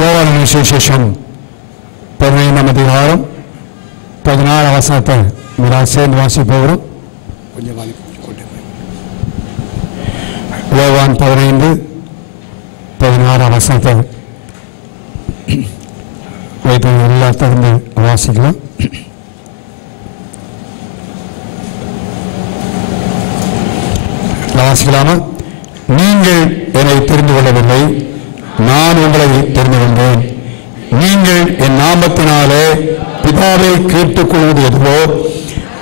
யோவான் சுவிசேஷம் 15ஆம் அதிகாரம் 16 வசனத்தை சேர்ந்து வாசிப்போம். கொஞ்சம் யோவான் 15:16 வசனத்தை வைத்து எல்லாத்திலிருந்து வாசிக்கலாம். வாசிக்கலாமா? நீங்கள் என்னை தெரிந்து கொள்ளவில்லை, நான் உங்களை தெரிந்து கொண்டேன். நீங்கள் என் நாமத்தினாலே பிதாவை கேட்டுக்கொள்வது எதுவோ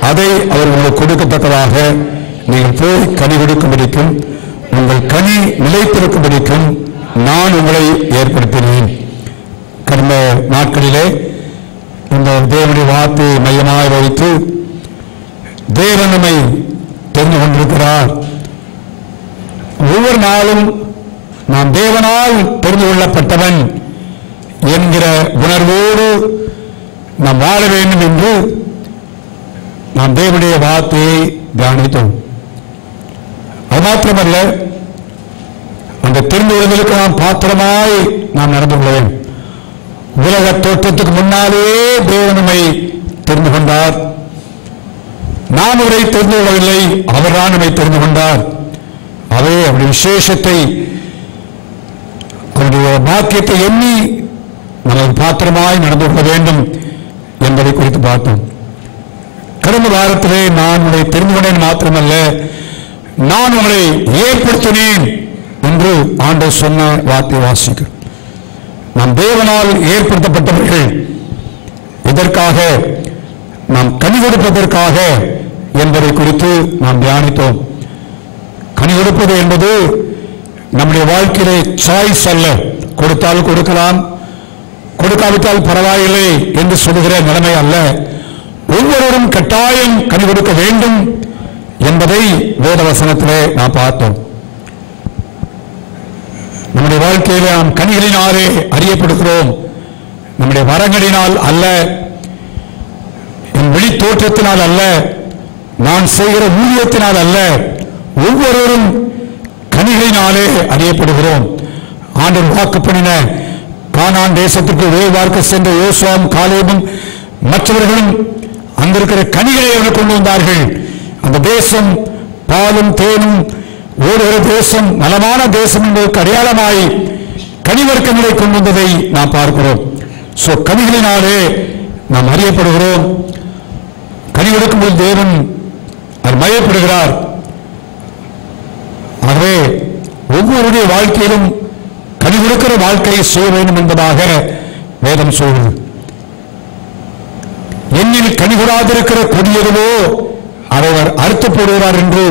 அதை அவர் உங்களுக்கு கொடுக்கத்தக்கதாக நீங்கள் போய் கனி கொடுக்கும்படிக்கும் உங்கள் கனி நிலைத்திருக்கும்படிக்கும் நான் உங்களை ஏற்படுத்தினேன். கடந்த நாட்களிலே இந்த தேவனுடைய வார்த்தையை மையமாக வைத்து தேவன் நம்மை தெரிந்து கொண்டிருக்கிறார். ஒவ்வொரு நாளும் நாம் தேவனால் தெரிந்து கொள்ளப்பட்டவன் என்கிற உணர்வோடு நாம் வாழ வேண்டும் என்று நாம் தேவனுடைய வார்த்தையை தியானித்தோம். அது மாத்திரமல்ல, அந்த தெரிந்து கொள்வதற்கு நாம் பாத்திரமாய் நாம் நடந்து கொள்ள வேண்டும். உலக தோற்றத்துக்கு முன்னாலே தேவன் நம்மை தெரிந்து கொண்டார். நாம் அவரை தெரிந்து கொள்ளவில்லை, அவர்தான் நம்மை தெரிந்து கொண்டார். அவே அவருடைய விசேஷத்தை, அவருடைய பாக்கியத்தை எண்ணி நமக்கு பாத்திரமாய் நடந்து கொள்ள வேண்டும் என்பதை குறித்து பார்த்தோம். கடந்த வாரத்திலே நான் உங்களை தெரிந்து கொண்டேன் மாத்திரமல்ல, நான் உங்களை ஏற்படுத்தினேன் என்று ஆண்டவர் சொன்ன வார்த்தை வாசிக்கிறோம். நாம் தேவனால் ஏற்படுத்தப்பட்டவர்கள். இதற்காக நாம் கனி கொடுப்பதற்காக என்பதை குறித்து நாம் தியானித்தோம். கனி கொடுப்பது என்பது நம்முடைய வாழ்க்கையிலே சாய்ஸ் அல்ல. கொடுத்தால் கொடுக்கலாம், கொடுக்காவிட்டால் பரவாயில்லை என்று சொல்லுகிற நிலைமை அல்ல. ஒவ்வொருவரும் கட்டாயம் கனி கொடுக்க வேண்டும் என்பதை வேத வசனத்திலே நாம் பார்த்தோம். நம்முடைய வாழ்க்கையிலே நாம் கனிகளினாலே அறியப்படுகிறோம். நம்முடைய வரங்களினால் அல்ல, என் வெளி தோற்றத்தினால் அல்ல, நான் செய்கிற ஊழியத்தினால் அல்ல, ஒவ்வொருவரும் கனிகளினாலே அறியப்படுகிறோம். ஆண்டவர் வாக்கு பண்ணின கானான் தேசத்துக்கு வேவார்க்க சென்ற யோசுவாவும் காலேபும் மற்றவர்களும் அங்கிருக்கிற கனிகளை அவர்கள் கொண்டு வந்தார்கள். அந்த தேசம் பாலும் தேனும் ஓடுகிற தேசம், நலமான தேசம் என்பதற்கு அடையாளமாய் கனிவர்க்கங்களை கொண்டு வந்ததை நாம் பார்க்கிறோம். கனிகளினாலே நாம் அறியப்படுகிறோம். கனி கொடுக்கும்போது தேவன் அவர் மயப்படுகிறார். ஆகவே ஒவ்வொருடைய வாழ்க்கையிலும் கனி கொடுக்கிற வாழ்க்கையை செய்ய வேண்டும் என்பதாக வேதம் சொல்கிறது. என்னில் கனி கொடாதிருக்கிற கொடியதுவோ அவர் அறுத்து போடுகிறார் என்று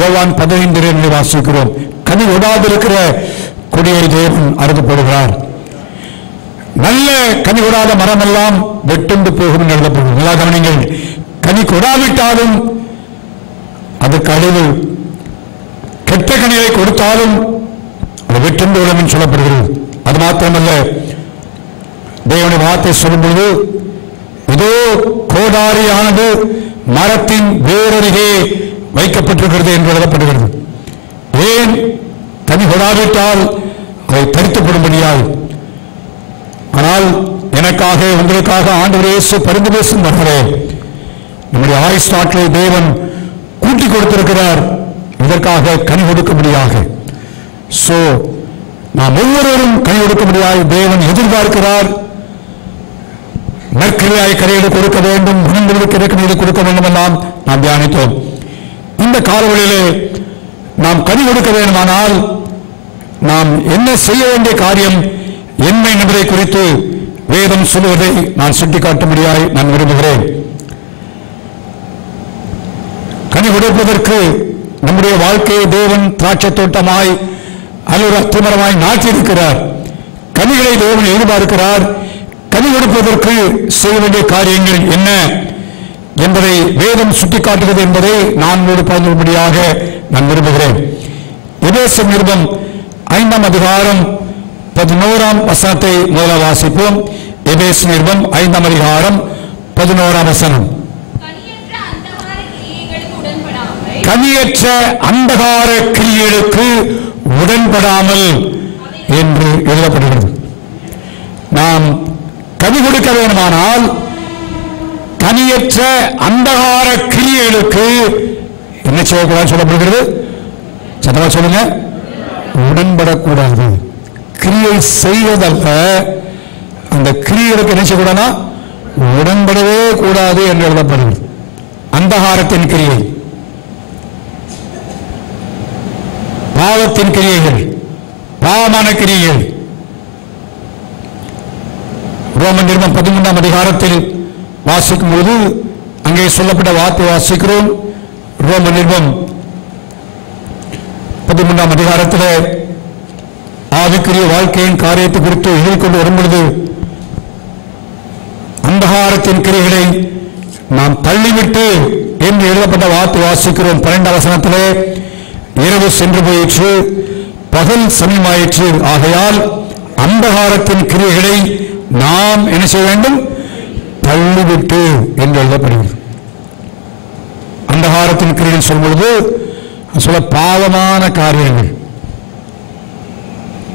யோவான் 15 வாசிக்கிறோம். கனி கொடாதிருக்கிற கொடியை தேவன் அறுத்து போடுகிறார். நல்ல கனி கொடாத மரம் எல்லாம் வெட்டுண்டு போகும் என்று எழுதப்படுகிறது. நல்லா கவனிங்கள். கனி கொடாவிட்டாலும் அதற்கு அழிவு, கெட்ட கனியை கொடுத்தாலும் அது வெட்டுண்டு விடும் என்று சொல்லப்படுகிறது. அது மாத்திரமல்ல, தேவனுடைய வார்த்தை சொல்லும்போது இதோ கோடாரியானது மரத்தின் வேரருகே வைக்கப்பட்டிருக்கிறது என்று எழுதப்படுகிறது. ஏன்? கனி கொடாவிட்டால் அதை தரித்துப்படும்படியாய். ஆனால் எனக்காக உங்களுக்காக ஆண்டவர் இயேசு பரிந்து பேசும் மகளே, நம்முடைய ஆயுஷ் நாட்களை தேவன் கூட்டி கொடுத்திருக்கிறார் இதற்காக கனி கொடுக்கும்படியாக. நாம் ஒவ்வொருவரும் கனி கொடுக்கும்படியாக தேவன் எதிர்பார்க்கிறார். நற்கிரியாய் கரையிடு கொடுக்க வேண்டும், குணங்களுக்கு கனியை கொடுக்க வேண்டும் எல்லாம் நாம் தியானித்தோம். இந்த காலவெளியிலே நாம் கனி கொடுக்க வேண்டுமானால் நாம் என்ன செய்ய வேண்டிய காரியம் என்ன என்பதை குறித்து வேதம் சொல்வதை நான் சுட்டிக்காட்டும்படியாய் நான் விரும்புகிறேன். கனி கொடுப்பதற்கு நம்முடைய வாழ்க்கையை தேவன் திராட்சை தோட்டமாய் அல்லது அத்திமரமாய் நாட்டியிருக்கிறார். கனிகளை தேவன் எதிர்பார்க்கிறார். கனி கொடுப்பதற்கு செய்ய வேண்டிய காரியங்கள் என்ன என்பதை வேதம் சுட்டிக்காட்டுகிறது என்பதை நான் பகிர்ந்தும்படியாக நான் விரும்புகிறேன். எபேசியர் நிருபம் 5ஆம் அதிகாரம் 11ஆம் வசனத்தை முதலில் வாசிப்போம். எபேசியர் நிருபம் 5ஆம் அதிகாரம் 11ஆம் வசனம். கனியற்ற அந்தகார கிரியைகளுக்கு உடன்படாமல் என்று எழுதப்படுகிறது. நாம் கனி கொடுக்க வேண்டுமானால் கனியற்ற அந்தகார கிரியைகளுக்கு என்ன செய்யக்கூடாது சொல்லப்படுகிறது? சத்தமா சொல்லுங்க. உடன்படக்கூடாது. கிரியை செய்வதல்ல, அந்த கிரியைகளுக்கு என்ன செய்யக்கூடாது? உடன்படவே கூடாது என்று எழுதப்படுகிறது. அந்தகாரத்தின் கிரியை, பாவத்தின் கிரியைகள், பாவமான கிரியைகள். ரோமன் நிருபம் 13ஆம் அதிகாரத்தில் வாசிக்கும் போது அங்கே சொல்லப்பட்ட வார்த்தை வாசிக்கிறோம். ரோமன் நிருபம் 13ஆம் அதிகாரத்தில் ஆவிக்குரிய வாழ்க்கையின் காரியத்தை குறித்து எழுதிக்கொண்டு வரும்பொழுது அந்தகாரத்தின் கிரிகளை நாம் தள்ளிவிட்டு என்று எழுதப்பட்ட வார்த்தை வாசிக்கிறோம். 12ஆம் வசனத்திலே இரவு சென்று போயிற்று, பகல் சமயமாயிற்று, ஆகையால் அந்தகாரத்தின் கிரியைகளை நாம் என்ன செய்ய வேண்டும்? தள்ளிவிட்டு என்று எழுதப்படுகிறது. அந்தகாரத்தின் கிரியைகள் சொல்லும்பொழுது சொல்ல பாவமான காரியங்கள்,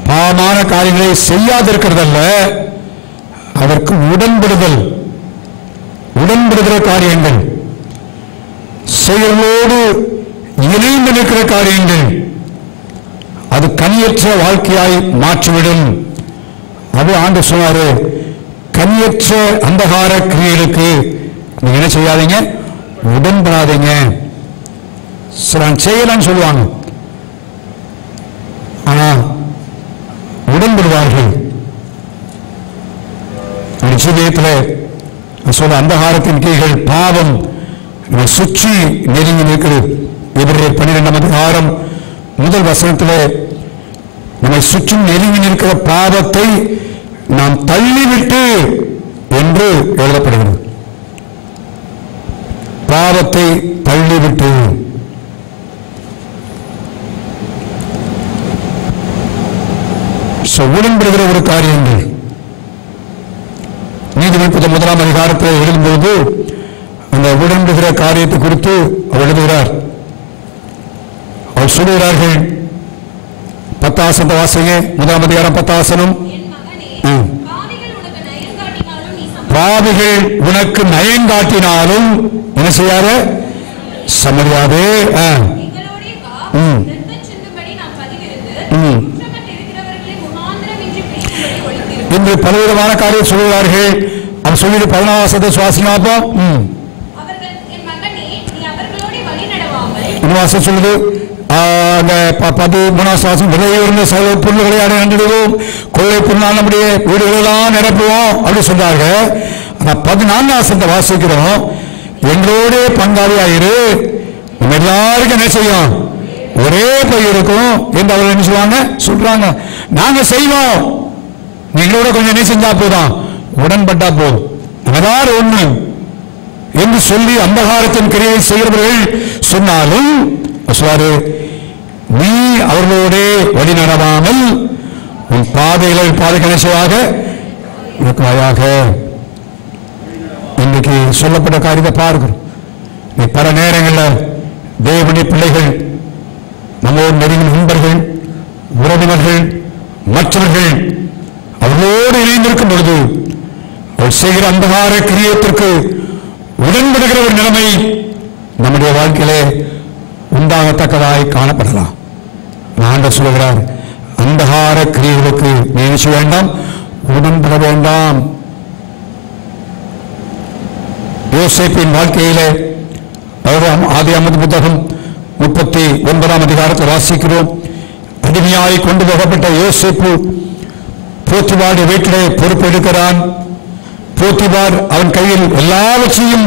பாவமான காரியங்களை செய்யாதிருக்கிறதல்ல, அதற்கு உடன்படுகிற காரியங்கள், செயலோடு இணைந்து நிற்கிற காரியங்கள், அது கனியற்ற வாழ்க்கையாய் மாற்றிவிடும். அது ஆண்டு சொன்னாரு, கனியற்ற அந்தகார கிரியைகளுக்கு நீங்க என்ன செய்யாதீங்க? உடன்படாதீங்க. சில செய்யலான்னு சொல்லுவாங்க, ஆனா உடன்படுவார்கள். நிச்சயத்தில் சொல்ல அந்தகாரத்தின் கீழ்கள் பாவம் சுற்றி நெருங்கி நிற்கிறது. எபிரேயர் 12ஆம் அதிகாரம் 1 வசனத்தில் நம்மை சுற்றும் நெருங்கி நிற்கிற பாவத்தை நாம் தள்ளிவிட்டு என்று எழுதப்படுகிறது. பாவத்தை தள்ளிவிட்டு. உடன்படுகிற ஒரு காரியங்கள் நீதிமன்ற 1ஆம் அதிகாரத்தில் எழுதும்போது அந்த உடன்படுகிற காரியத்தை குறித்து அவர் எழுதுகிறார். அவர் சொல்லுகிறார்கள், 10ஆம் வசனத்தை வாசிங்க. 1ஆம் அதிகாரம் 10ஆம் வசனம். பாவிகள் உனக்கு நயங்காட்டினாலும் என்ன செய்யாத? சமரியாதே. இன்று பலவிதமான காரியம் சொல்லுவார்கள். அவர் சொல்லிட்டு 14ஆம் வசனத்தை சுவாசிங்க பார்ப்போம். சொல்லுது 13ஆம் வசனம், விலையுயர்ந்த சகல பொருள்களை அடைந்துடுவோம், கொள்ளை பொருளால் நம்முடைய வீடுகளெல்லாம் நிரப்புவோம் அப்படி சொல்றார்கள். ஆனா 14ஆம் வசனத்தை வாசிக்கிறோம், எங்களோட பங்காளியாயிரு, நம்ம எல்லாருக்கும் என்ன செய்யும்? ஒரே பை இருக்கும் என்று அவர்கள் என்ன சொல்றாங்க. நாங்க செய்வோம், நீங்களோட கொஞ்சம் என்ன செஞ்சா போதும், உடன்பட்டா போதும், அதாவது ஒண்ணு என்று சொல்லி அந்தகாரத்தின் கிரியை செய்கிறவர்கள் சொன்னாலும் சொல்றாரு, நீ அவர்களோட வழி நடவாமல் உன் பாதை கணேசவாக இருக்குவாயாக. இன்னைக்கு சொல்லப்பட்ட காரியத்தை பார்க்கிறோம். பல நேரங்களில் தேவனுடைய பிள்ளைகள், நம்மோடு நெருங்கிய நண்பர்கள், உறவினர்கள், மற்றவர்கள் அவர்களோடு இணைந்திருக்கும் பொழுது அவர் செய்கிற அந்தகார கிரியத்திற்கு உடன்படுகிற ஒரு நிலைமை நம்முடைய வாழ்க்கையிலே உண்டாகத்தக்கதாய் காணப்படலாம். ஆண்டவர் சொல்கிறார், அந்தகார கிரியைகளுக்கு நினைச்ச வேண்டாம், உடன்பட வேண்டாம். யோசேப்பின் வாழ்க்கையிலே ஆதியாகம புத்தகம் 39ஆம் அதிகாரத்தில் வாசிக்கிறோம். அடிமையாய் கொண்டு போகப்பட்ட யோசேப்பு போத்திபாருடைய வீட்டிலே பொறுப்பெடுக்கிறான். போத்திபார் அவன் கையில் எல்லாவற்றையும்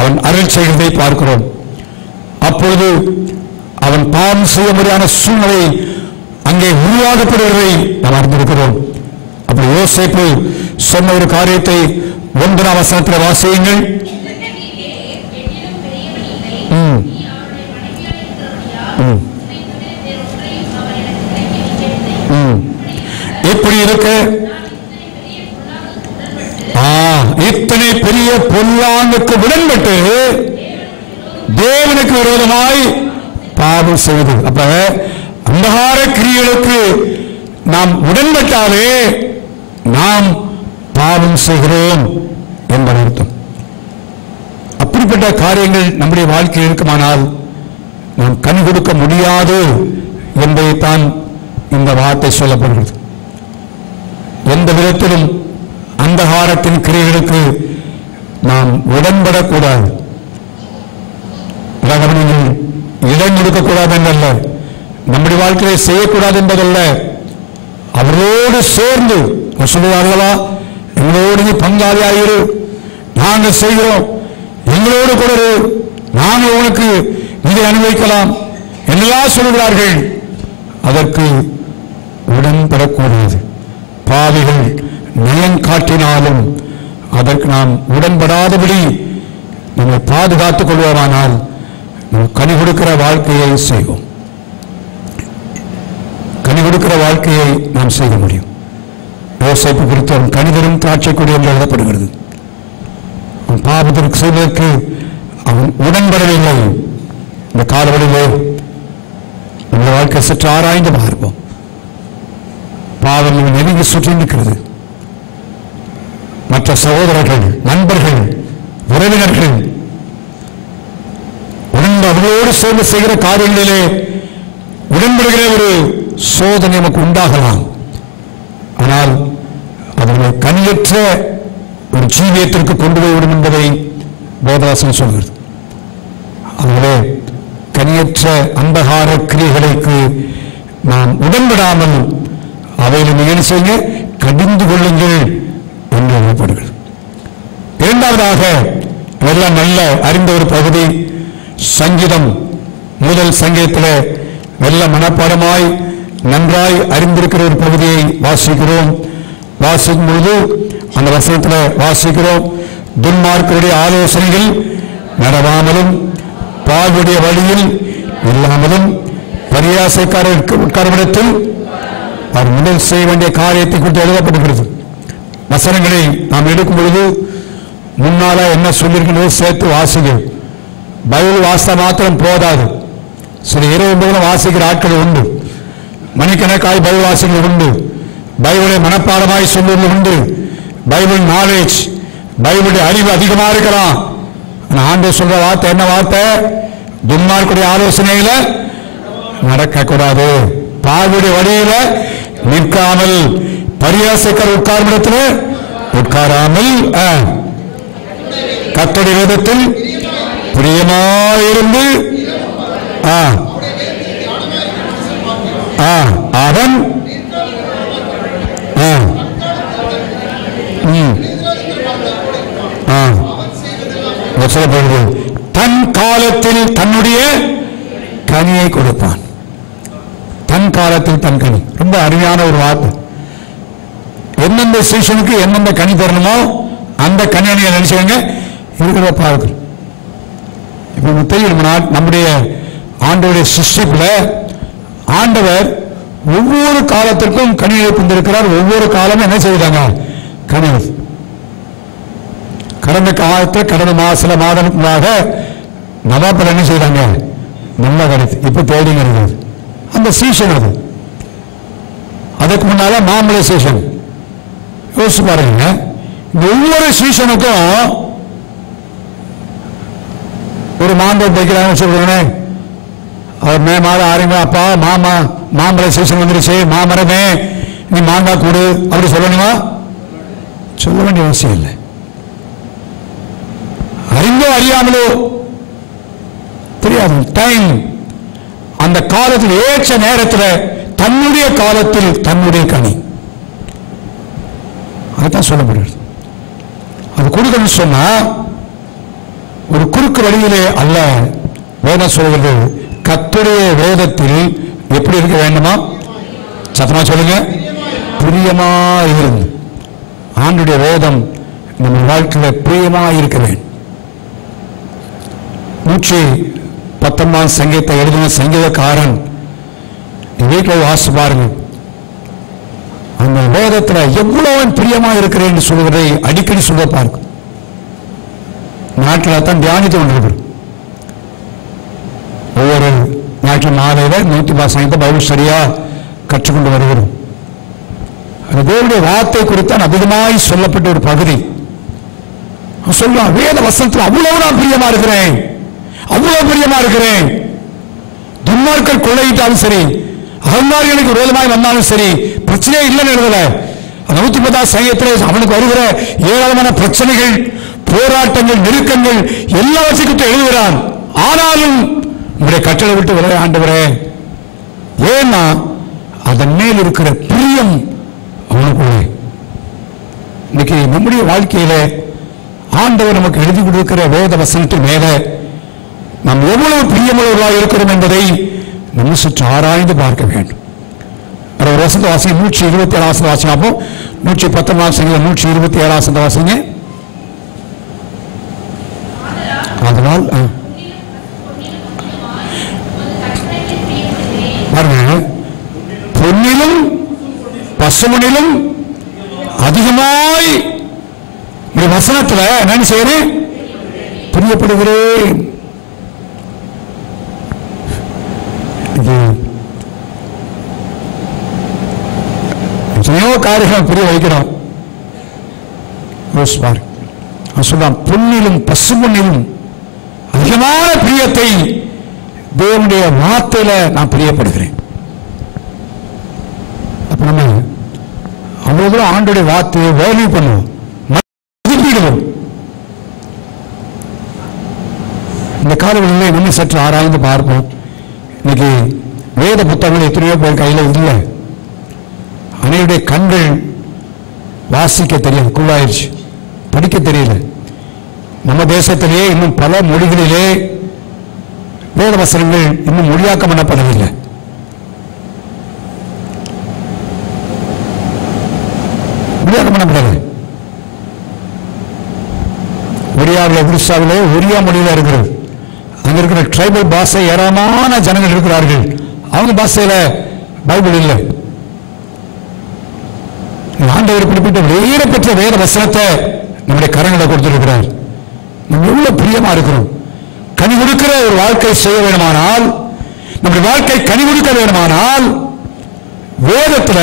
அவன் அருள் செய்கிறதை பார்க்கிறோம். அப்பொழுது அவன் பாவம் செய்ய முடியாத சூழ்நிலை அங்கே உருவாக்கப்படுவதை நாம் அறிந்திருக்கிறோம். அப்படி யோசேப்பு சொன்ன ஒரு காரியத்தை 9ஆம் வசனத்தில் வாசியுங்கள். எப்படி இருக்க இத்தனை பெரிய பொல்லாங்குக்கு உடன்பட்டு தேவனுக்கு விரோதமாய் பாவம் செய்வது. அப்ப அந்தகார கிரியைகளுக்கு நாம் உடன்பட்டாலே நாம் பாவம் செய்கிறோம் என்பது அர்த்தம். அப்படிப்பட்ட காரியங்கள் நம்முடைய வாழ்க்கையில் இருக்குமானால் நாம் கனி கொடுக்க முடியாது என்பதைத்தான் இந்த வார்த்தை சொல்லப்படுகிறது. எந்த விதத்திலும் அந்தகாரத்தின் கிரியைகளுக்கு நாம் உடன்படக்கூடாது. இடம் கொடுக்கக்கூடாது என்றல்ல, நம்முடைய வாழ்க்கையை செய்யக்கூடாது என்பதல்ல, அவரோடு சேர்ந்து சொல்லுவார்களா, எங்களோடு நீ பங்காளியாயிரு, நாங்கள் செய்கிறோம், எங்களோடு கூட நாங்கள் உனக்கு இதை அனுபவிக்கலாம் என்றெல்லாம் சொல்கிறார்கள். அதற்கு உடன்படக்கூடாது. பாவிகள் நயம் காட்டினாலும் அதற்கு நாம் உடன்படாதபடி நம்மை பாதுகாத்துக் கொள்வோமானால் நாம் கனி கொடுக்கிற வாழ்க்கையை செய்வோம். கனி கொடுக்கிற வாழ்க்கையை நாம் செய்ய முடியும். யோசேப்பு குறித்து அவன் கனிதரும் திராட்சை கொடி என்று எழுதப்படுகிறது. அவன் பாவத்திற்கு செய்வதற்கு அவன் உடன்படவில்லை. இந்த காலவெளியிலே நம்முடைய வாழ்க்கை சற்று ஆராய்ந்து பார்ப்போம். பாவம் நெருங்கி சுற்றி நிற்கிறது. மற்ற சகோதரர்கள், நண்பர்கள், உறவினர்கள் அவர்களோடு சேர்ந்து செய்கிற காரியங்களிலே உடன்படுகிற ஒரு சோதனை நமக்கு உண்டாகலாம். ஆனால் அவர்களை கனியற்ற ஒரு ஜீவியத்திற்கு கொண்டு போய்விடும் என்பதை வேதவாசனம் சொல்கிறது. அவர்களே கனியற்ற அந்தகார கிரியைகளுக்கு நாம் உடன்படாமல் அவையில் என்ன செய்ய கடிந்து கொள்ளுங்கள் என்று எழுதப்படுகிறது. இரண்டாவதாக எல்லாம் நல்ல அறிந்த ஒரு பகுதி சங்கீதம். முதல் சங்கீதத்தில் நல்ல மனப்பாடமாய் நன்றாய் அறிந்திருக்கிற ஒரு பகுதியை வாசிக்கிறோம். வாசிக்கும் பொழுது அந்த வசனத்தில் வாசிக்கிறோம், துன்மார்க்கருடைய ஆலோசனைகள் நடவாமலும் பாவடைய வழியில் இல்லாமலும் பரியாசைக்காரரிடத்தில் அவர் முதல் செய்ய வேண்டிய காரியத்தை குறித்து எழுதப்படுகிறது. வசனங்களை நாம் எடுக்கும் பொழுது முன்னால என்ன சொல்லியிருக்கிறது சேர்த்து வாசிக்கிறோம். பைபிள் வாசித்தா மாத்திரம் போதாது. சில இரவு வாசிக்கிற ஆட்கள் உண்டு, மணிக்கணக்காய் பைபிள் வாசிகள் உண்டு, பைபிளை மனப்பாடமாய் சொல்வது உண்டு. பைபிள் நாலேஜ், பைபிளுடைய அறிவு அதிகமாக இருக்கலாம். ஆண்டவர் சொல்ற வார்த்தை என்ன வார்த்தை? துன்மார்க்குடைய ஆலோசனையில நடக்கக்கூடாது, பாவடைய வழியில நிற்காமல், பரியாசக்கார உட்காரும் இடத்துல உட்காராமல், கர்த்தருடைய வேதத்தில் பிரியமாயிருந்து அவன் தன் காலத்தில் தன்னுடைய கனியை கொடுப்பான். தன் காலத்தில் தன் கனி. ரொம்ப அருமையான ஒரு வார்த்தை. எந்தெந்த சீசனுக்கு எந்தெந்த கனி தரணுமோ அந்த கனியை நீங்க நினைச்சுங்க இருக்கிற பார்க்க. இப்ப தெரியும், நம்முடைய ஆண்டவருடைய சிஸ்டத்துல ஆண்டவர் ஒவ்வொரு காலத்திற்கும் கனியை தந்திருக்கிறார். ஒவ்வொரு காலமும் என்ன செய்தாங்க? கனி. கடந்த காலத்தில் கடந்த சில மாதமாக நவாப்பல் என்ன செய்தாங்க? நல்ல கருத்து. இப்ப தேடிங்கிறது அந்த சீசன். அது அதுக்கு முன்னால மாம்பழ சீசன். யோசிச்சு பாருங்க, ஒவ்வொரு சீசனுக்கும் ஒரு மாம்பழம் வைக்கிறாங்க சொல்றேன். அவர் மே மாதம் ஆரம்பி, அப்பா மாம்பழ சீசன் வந்துருச்சு, மாமரமே நீ மாங்காய் கூடு அப்படி சொல்லணுமா? சொல்ல வேண்டிய அவசியம் இல்லை. அறிந்தோ அறியாமலோ தெரியாது. டைம், அந்த காலத்தில் ஏற்ற நேரத்தில் தன்னுடைய காலத்தில் தன்னுடைய கனி. அதுதான் சொல்லப்படுகிறது. அது கொடுக்கணும்னு சொன்னா ஒரு குறுக்கு வழியிலே அல்ல. வேதம் சொல்கிறது, கர்த்தருடைய வேதத்தில் எப்படி இருக்க வேண்டுமா? சத்தமா சொல்லுங்க, பிரியமா இருந்து. ஆண்டுடைய வேதம் நம்ம வாழ்க்கையில் பிரியமா இருக்க வேண்டும். 119 சங்கீதத்தை எழுதின சங்கீதக்காரன் வீட்டில் வாசி பாருங்க. அந்த வேதத்தில் எவ்வளவு பிரியமா இருக்கிறேன் சொல்வதை அடிக்கடி சொல்ல பார்க்கும். நாட்டில் தான் தியானித்து கொண்டிருக்கிறோம். ஒவ்வொரு ஞாயிற்று மாலையில் 110 பைபிள் ஸ்டடியா கற்றுக்கொண்டு வருகிறோம். அந்த தேவனுடைய வார்த்தை குறித்தான் அதிகமாய் சொல்லப்பட்ட ஒரு பகுதி. சொல்றான், வேத வசனத்தில் அவ்வளவு நான் பிரியமா இருக்கிறேன், அவ்வளவு பிரியமா இருக்கிறேன். துன்மார்க்கர் கொள்ளையிட்டாலும் சரி, அகங்காரிகளுக்கு விரோதமாய் வந்தாலும் சரி, பிரச்சனையே இல்லைன்னு எழுதல. 110 சங்கத்தில் அவனுக்கு வருகிற ஏராளமான பிரச்சனைகள், போராட்டங்கள், நெருக்கங்கள் எல்லாவற்றையும் எழுதுகிறான். ஆனாலும் உங்களுடைய கட்டளை விட்டு விட ஆண்டவரே, ஏன்னா அதன் மேல் இருக்கிற பிரியம் அவனுக்குள்ளே. இன்னைக்கு நம்முடைய வாழ்க்கையில ஆண்டவர் நமக்கு எழுதி கொடுக்கிற வேத வசனத்தின் மேல நாம் எவ்வளவு பிரியமுள்ளவர்களாக இருக்கிறோம் என்பதை நம்ம சற்று ஆராய்ந்து பார்க்க வேண்டும். ஒரு வசந்த வாசிங்க 127 வாசிங்க. அப்போ 119 127 வாசிங்க. அதனால் பொன்னிலும் பசுமனிலும் அதிகமாய் வசனத்துல என்ன செய்யறேன்? பிரியப்படுகிறேன். எத்தனையோ காரியம் புரிய வைக்கிறோம். சொல்றான், பொன்னிலும் பசுமனிலும் அதிகமான பிரியத்தை தேவனுடைய வார்த்தையில நான் பிரியப்படுகிறேன். அப்ப நம்ம அவ்வளவு ஆண்டுடைய வார்த்தையை வேல்யூ பண்ணுவோம், மதிப்பிடுவோம். இந்த காலங்களில் நம்ம சற்று ஆராய்ந்து பார்ப்போம். இன்னைக்கு வேத புத்தகங்கள் எத்தனையோ பேர் கையில் இல்லை. அனைவருடைய கண்கள் வாசிக்க தெரியல, குள்ளாயிருச்சு, படிக்க தெரியல. நம்ம தேசத்திலேயே இன்னும் பல மொழிகளிலே வேத வசனங்கள் இன்னும் மொழியாக்கம் பண்ணப்படவில்லை. மொழியாக்கம் பண்ணப்படவில்லை. ஒரியாவில், ஒரிசாவிலே ஒரியா மொழியில இருக்கிறது. அங்க இருக்கிற ட்ரைபல் பாஷை ஏராளமான ஜனங்கள் இருக்கிறார்கள். அவங்க பாஷையில பைபிள் இல்லை. ஆண்டவர் குறிப்பிட்ட வேறப்பட்ட வேத வசனத்தை நம்முடைய கரங்களை கொடுத்திருக்கிறார். நம்ம எவ்வளவு பிரியமா இருக்கிறோம். கனி கொடுக்கிற ஒரு வாழ்க்கை செய்ய வேண்டுமானால், நம்முடைய வாழ்க்கை கனி கொடுக்க வேண்டுமானால் வேதத்துல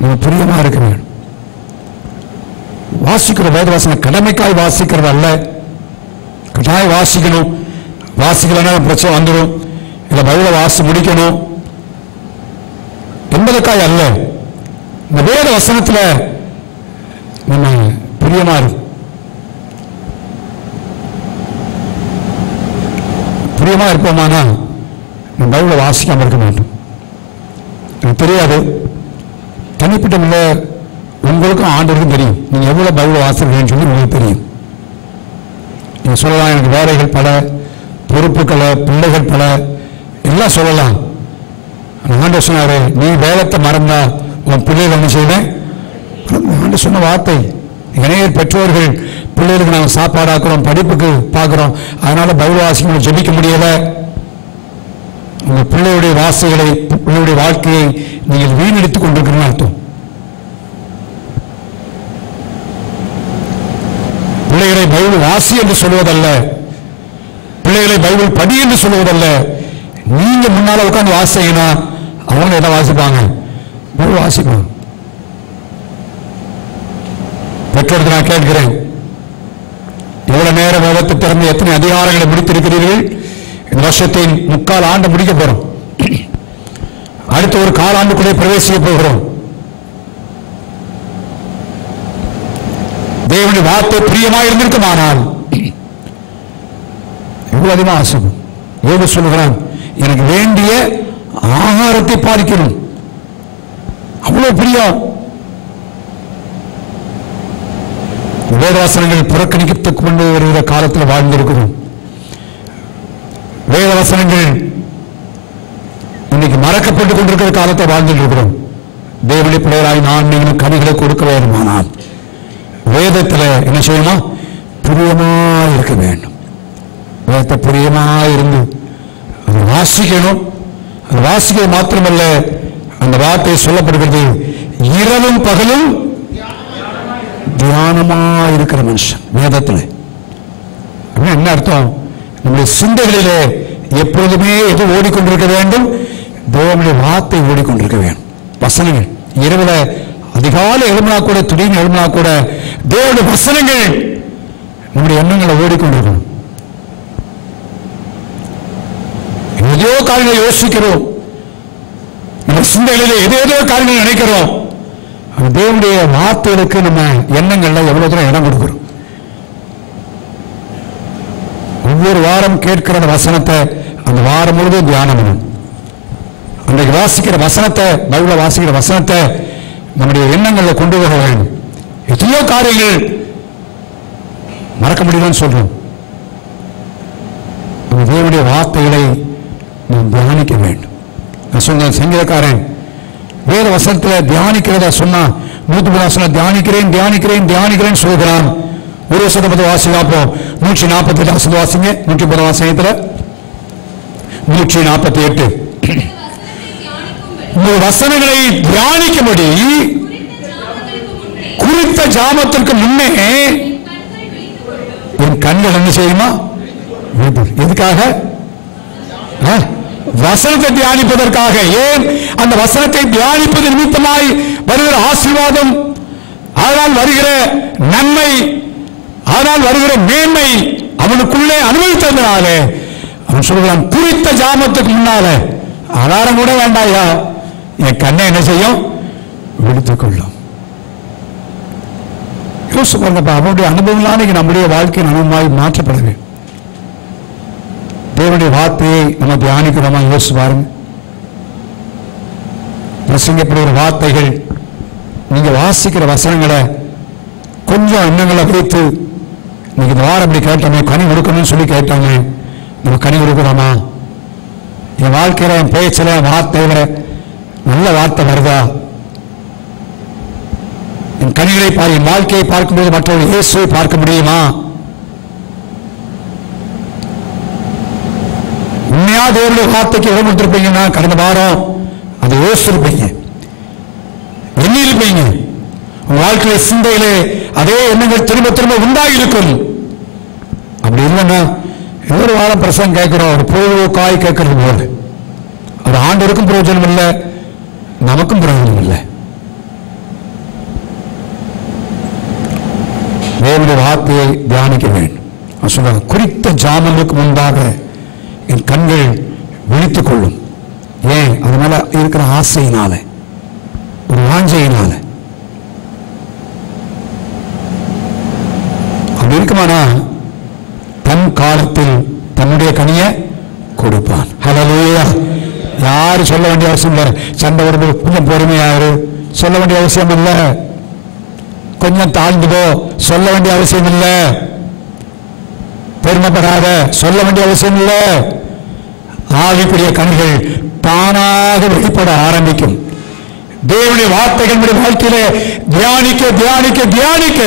நம்ம பிரியமா இருக்க வேண்டும். வாசிக்கிற வேத வசனம் கடமைக்காய் வாசிக்கிறது அல்ல. கட்டாயம் வாசிக்கணும், வாசிக்கலன்னா பிரச்சனை வந்துடும், இல்ல பைபிளை வாசி முடிக்கணும் என்பதற்காக அல்ல. இந்த வேத வசனத்துல நம்ம பிரியமா இருக்கு. பிரியமா இருப்போமானா நம்ம பைபிளை வாசிக்காம இருக்க மாட்டோம். எனக்கு தெரியாது, தனிப்பட்ட முறை உங்களுக்கும் ஆண்டவருக்கும் தெரியும் நீங்க எவ்வளவு பைபிளை வாசிக்கிறீங்கன்னு சொல்லி உங்களுக்கு தெரியும். நீங்க சொல்லலாம், எனக்கு வேலைகள் பல, பொறுப்புகளை, பிள்ளைகள் பல, எல்லாம் சொல்லலாம். ஆண்டவர் சொன்னாரு, நீ வேதத்தை மறந்தா உன் பிள்ளைகள் என்ன செய்வேன்? ஆண்டவர் சொன்ன வார்த்தை. இணைய பெற்றோர்கள் பிள்ளைகளுக்கு நாங்கள் சாப்பாடாக்குறோம், படிப்புக்கு பார்க்கிறோம், அதனால பைபிள் வாசிக்க ஜெபிக்க முடியல. உங்க பிள்ளையுடைய வாசைகளை, பிள்ளையுடைய வாழ்க்கையை நீங்கள் வீணடித்துக் கொண்டிருக்கிறீங்க அர்த்தம். பிள்ளைகளை பைபிள் வாசி என்று சொல்வதல்ல, பிள்ளைகளை பைபிள் படி என்று சொல்வதல்ல. நீங்க முன்னால உட்கார்ந்து வாசிங்கன்னா அவங்க எதை வாசிப்பாங்க? பைபிள் வாசிப்பாங்க. பெற்றோருக்கு நான் கேட்கிறேன், எவ்வளவு நேரம் வேதத்தை திறந்து எத்தனை அதிகாரங்களை முடித்திருக்கிறீர்கள்? இந்த வருஷத்தின் 3/4 ஆண்டு முடிக்க போறோம். அடுத்த ஒரு 1/4 ஆண்டுக்குள்ளே பிரவேசிக்க போகிறோம். தேவனுடைய வார்த்தை பிரியமாக இருந்திருக்குமானால் எவ்வளவு அதிகமா ஆசைப்படும். யோபு சொல்லுகிறான், எனக்கு வேண்டிய ஆகாரத்தை பார்க்கணும், அவ்வளவு பிரியம். வேதவசனங்கள் புறக்கணித்துக் கொண்டு வருகிற காலத்தில் வாழ்ந்திருக்கிறோம். வேதவசனங்கள் இன்னைக்கு மறக்கப்பட்டுக் கொண்டிருக்கிற காலத்தை வாழ்ந்துட்டு இருக்கிறோம். தேவனுடைய பிள்ளைகளாய் நான் நீங்களும் கனிகளை கொடுக்க வேண்டுமானால் வேதத்தில் என்ன செய்யணும்? பிரியமா இருக்க வேண்டும். வேதத்தை பிரியமா இருந்து அதை வாசிக்கணும். அது வாசிக்கிறது மாத்திரமல்ல, அந்த வார்த்தை சொல்லப்படுகிறது, இரவும் பகலும் தியானமா இருக்கிற மனுஷன். வேதத்தில் என்ன அர்த்தம்? நம்முடைய சிந்தைகளிலே எப்பொழுதுமே எது ஓடிக்கொண்டிருக்க வேண்டும்? தேவனுடைய வார்த்தை ஓடிக்கொண்டிருக்க வேண்டும். வசனங்கள் இரவுல அதிகாலை எழுப்பினா கூட, திடீர்னு எழுப்பினா கூட தேவனுடைய வசனங்கள் நம்முடைய எண்ணங்களை ஓடிக்கொண்டிருக்கணும். எதையோ காரியங்களை யோசிக்கிறோம், நம்ம சிந்தைகளிலே ஏதேதோ காரியங்கள் நினைக்கிறோம். தேவனுடைய வார்த்தைகளுக்கு நம்ம எண்ணங்கள்ல எவ்வளவு தூரம் இடம் கொடுக்கிறோம்? ஒவ்வொரு வாரம் கேட்கிற வசனத்தை அந்த வாரம் முழுவதும் தியானம் பண்ணணும். அன்றைக்கு வாசிக்கிற வசனத்தை, பைபிள வாசிக்கிற வசனத்தை நம்முடைய எண்ணங்களில் கொண்டு வர வேண்டும். எத்தனையோ காரியங்கள் மறக்க முடியலன்னு சொல்றோம். தேவனுடைய வார்த்தைகளை நாம் தியானிக்க வேண்டும். நான் சொன்ன சங்கீதக்காரன் வேத வசனத்தில் தியானிக்கிறத சொன்னா 103 வசனம் தியானிக்கிறேன் தியானிக்கிறேன் தியானிக்கிறேன் சொல்கிறான். ஒரு வருஷத்தை பற்றி வாசிப்போம். 148 வசனம் வாசிங்க. 130 வாசகத்தில் 148 இந்த வசனங்களை தியானிக்கும்படி குறித்த ஜாமத்திற்கு முன்னே என் கண்கள் என்ன செய்யுமா? எதுக்காக? வசனத்தை தியானிப்பதற்காக. ஏன்? அந்த வசனத்தை தியானிப்பது நிமித்தமாய் வருகிற ஆசீர்வாதம், அதனால் வருகிற நன்மை, அதனால் வருகிற மேன்மை அவனுக்குள்ளே அனுபவித்ததுனால அவன் சொல்கிறான், குறித்த ஜாமத்துக்கு முன்னால ஆதாரம் கூட வேண்டாயா, என் கண்ணை என்ன செய்யும்? விடுத்துக் கொள்ளும். யோசிச்சு பாருங்கப்பா, அவனுடைய அனுபவங்களான நம்முடைய வாழ்க்கையின் அனுபவமாய் மாற்றப்பட வேண்டும். தேவனுடைய வார்த்தையை நம்ம தியானிக்கிறோமா? யோசிச்சு பாருங்க. பிரசங்கப்படுகிற வார்த்தைகள், நீங்க வாசிக்கிற வசனங்களை கொஞ்சம் எண்ணங்களை வைத்து, நீங்க இந்த வாரம் அப்படி கேட்டோமே, கனி கொடுக்கணும்னு சொல்லி கேட்டாங்க, நம்ம கனி கொடுக்கிறோமா? என் வாழ்க்கையில, என் பேச்சில, வார்த்தையில நல்ல வார்த்தை வருதா? என் கனிகளை என் வாழ்க்கையை பார்க்கும்போது மற்றவர்கள் இயேசுவை பார்க்க முடியுமா? உண்மையா தேவனுடைய வார்த்தைக்கு இடம் கொடுத்திருப்பீங்கன்னா கடந்த வாரம் அதை யோசிச்சிருப்பீங்க, எண்ணிருப்பீங்க. உங்க வாழ்க்கையில சிந்தையிலே அதே எண்ணங்கள் திரும்ப திரும்ப உண்டாகி இருக்கும். அப்படி இல்லைன்னா ஒரு வாரம் பிரசங்கம் கேட்கிறோம், ஒரு பொழுதுக்காய் கேட்கறது போல, ஒரு ஆண்டவருக்கும் பிரயோஜனம் இல்லை, நமக்கும் பிரயோஜனம் இல்லை. தேவனுடைய வார்த்தையை தியானிக்க வேண்டும். சொல்றாங்க, குறித்த ஜாமனுக்கு முன்பாக என் கண்கள் விழித்துக் கொள்ளும். ஏன்? அதனால இருக்கிற ஆசையினால, ஒரு வாஞ்சையினால. அப்படி இருக்குமானா தன் காலத்தில் தன்னுடைய கனியை கொடுப்பான். ஹல்லேலூயா. யாரு சொல்ல வேண்டிய அவசியம் இல்லை. சண்டை வரும்போது கொஞ்சம் பொறுமையாரு சொல்ல வேண்டிய அவசியம் இல்லை. கொஞ்சம் தாழ்ந்துதோ சொல்ல வேண்டிய அவசியம் இல்லை. பெருமைப்படாத சொல்ல வேண்டிய அவசியம் இல்லை. ஆவிக்குரிய கண்கள் தானாக வெளிப்பட ஆரம்பிக்கும். தேவனுடைய வார்த்தைகளுடைய வாழ்க்கையிலே தியானிக்க தியானிக்க தியானிக்க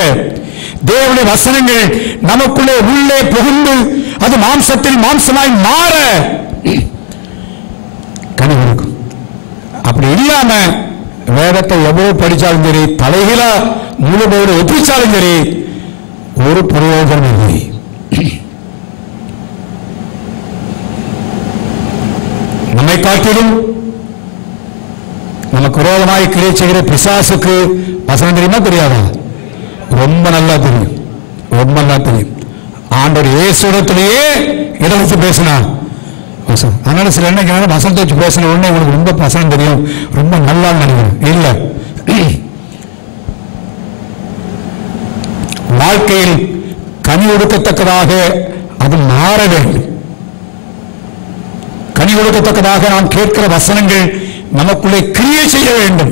தேவனுடைய வசனங்கள் நமக்குள்ளே உள்ளே புகுந்து அது மாம்சத்தில் மாம்சமாய் மாற கனி கொடுக்கும். அப்படி இல்லாம வேதத்தை எவ்வளவு படிச்சாலும் சரி, தலைகீழா முழுமையோடு ஒப்பிச்சாலும் சரி, ஒரு பிரயோஜனம் இல்லை. நம்மை காட்டிலும் நமக்கு விரோதமாய் கிரியை செய்கிற பிசாசுக்கு வசனம் தெரியுமா தெரியாதா? ரொம்ப நல்லா தெரியும், ரொம்ப நல்லா தெரியும். ஆண்டவர் இயேசுவிடத்திலேயே இதை வச்சு பேசினான். அதனால சில என்ன வசனத்தை வச்சு பேசின உடனே உங்களுக்கு ரொம்ப வசனம் தெரியும், ரொம்ப நல்லா நினைக்கிறேன். இல்ல, வாழ்க்கையில் கனி கொடுக்கத்தக்கதாக அது மாற வேண்டும். கனி கொடுக்கத்தக்கதாக நாம் கேட்கிற வசனங்கள் நமக்குள்ளே கிரியை செய்ய வேண்டும்.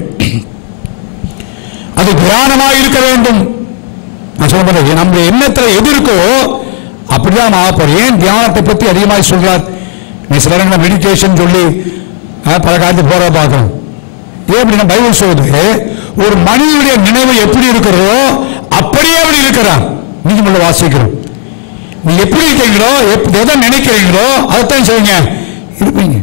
அது தியானமாக இருக்க வேண்டும். நான் சொல்ல மாட்டேன், நம்முடைய எண்ணத்தில் எது இருக்கோ அப்படிதான் ஆகப்படும். ஏன் தியானத்தை பற்றி அதிகமாக சொல்றார்? நீ சில நேரங்கள் மெடிடேஷன் சொல்லி பல காலத்துக்கு போற பார்க்கணும். ஏன் அப்படின்னா பைபிள் சொல்றது, ஒரு மனிதனுடைய நினைவு எப்படி இருக்கிறதோ அப்படியே அப்படி இருக்கிறான். நீங்க வாசிக்கிறோம், நீ எப்படி இருக்கீங்களோ, எதை நினைக்கிறீங்களோ அதைத்தான் செய்யுங்க இருப்பீங்க.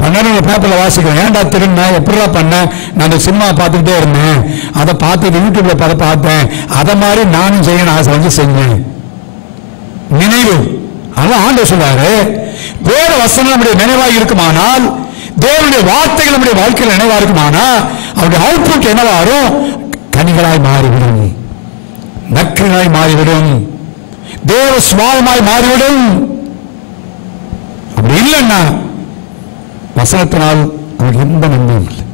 12 பேப்பர்ல வாசிக்கிறேன், ஏன்டா திரும்ப எப்படிடா பண்ண, நான் அந்த சினிமா பார்த்துக்கிட்டே இருந்தேன், அதை பார்த்துட்டு யூடியூப்ல பார்த்தேன், அதை மாதிரி நானும் செய்யணும் ஆசை வந்து செஞ்சேன். நினைவு அதான் ஆண்டவர் சொல்றாரு, வேத வசனம் நம்முடைய நினைவாக இருக்குமானால், தேவனுடைய வார்த்தைகள் நம்முடைய வாழ்க்கையில் நினைவா இருக்குமானா, அவருடைய அவுட்புட் என்னவா வரும்? கனிகளாய் மாறிவிடும், நற்கனிகளாய் மாறிவிடும், தேவ சுபாவமாய் மாறிவிடும். அப்படி இல்லைன்னா வசனத்தினால் அவருக்கு எந்த நன்மையும் இல்லை.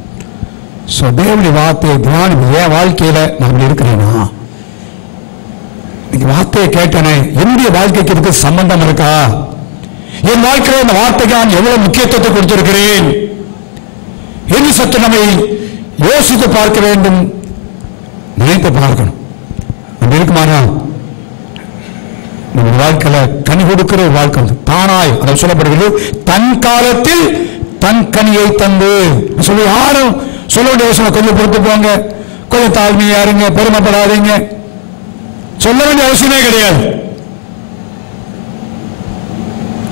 தேவனுடைய வார்த்தையை தியானம் என் வாழ்க்கையில நான் இருக்கிறேனா? வார்த்தையை கேட்டனே, என்னுடைய வாழ்க்கைக்கு இதுக்கு சம்பந்தம் இருக்கா? என் வாழ்க்கையில் இந்த வார்த்தைக்கு நான் எவ்வளவு முக்கியத்துவத்தை கொடுத்திருக்கிறேன் என்று சற்று நம்மை யோசித்து பார்க்க வேண்டும், நினைத்து பார்க்கணும். அப்படி இருக்குமானா நம்ம வாழ்க்கையில கனி கொடுக்கிற ஒரு வாழ்க்கை தானாய், அதை சொல்லப்படுகிறது, தன் காலத்தில் தன் கனியை தந்து சொல்லி யாரும் சொல்ல வேண்டிய அவசியம். கொஞ்சம் பொறுத்து போங்க, கொஞ்சம் தாழ்மையா இருங்க, பெருமைப்படாதீங்க, சொல்ல வேண்டிய அவசியமே கிடையாது.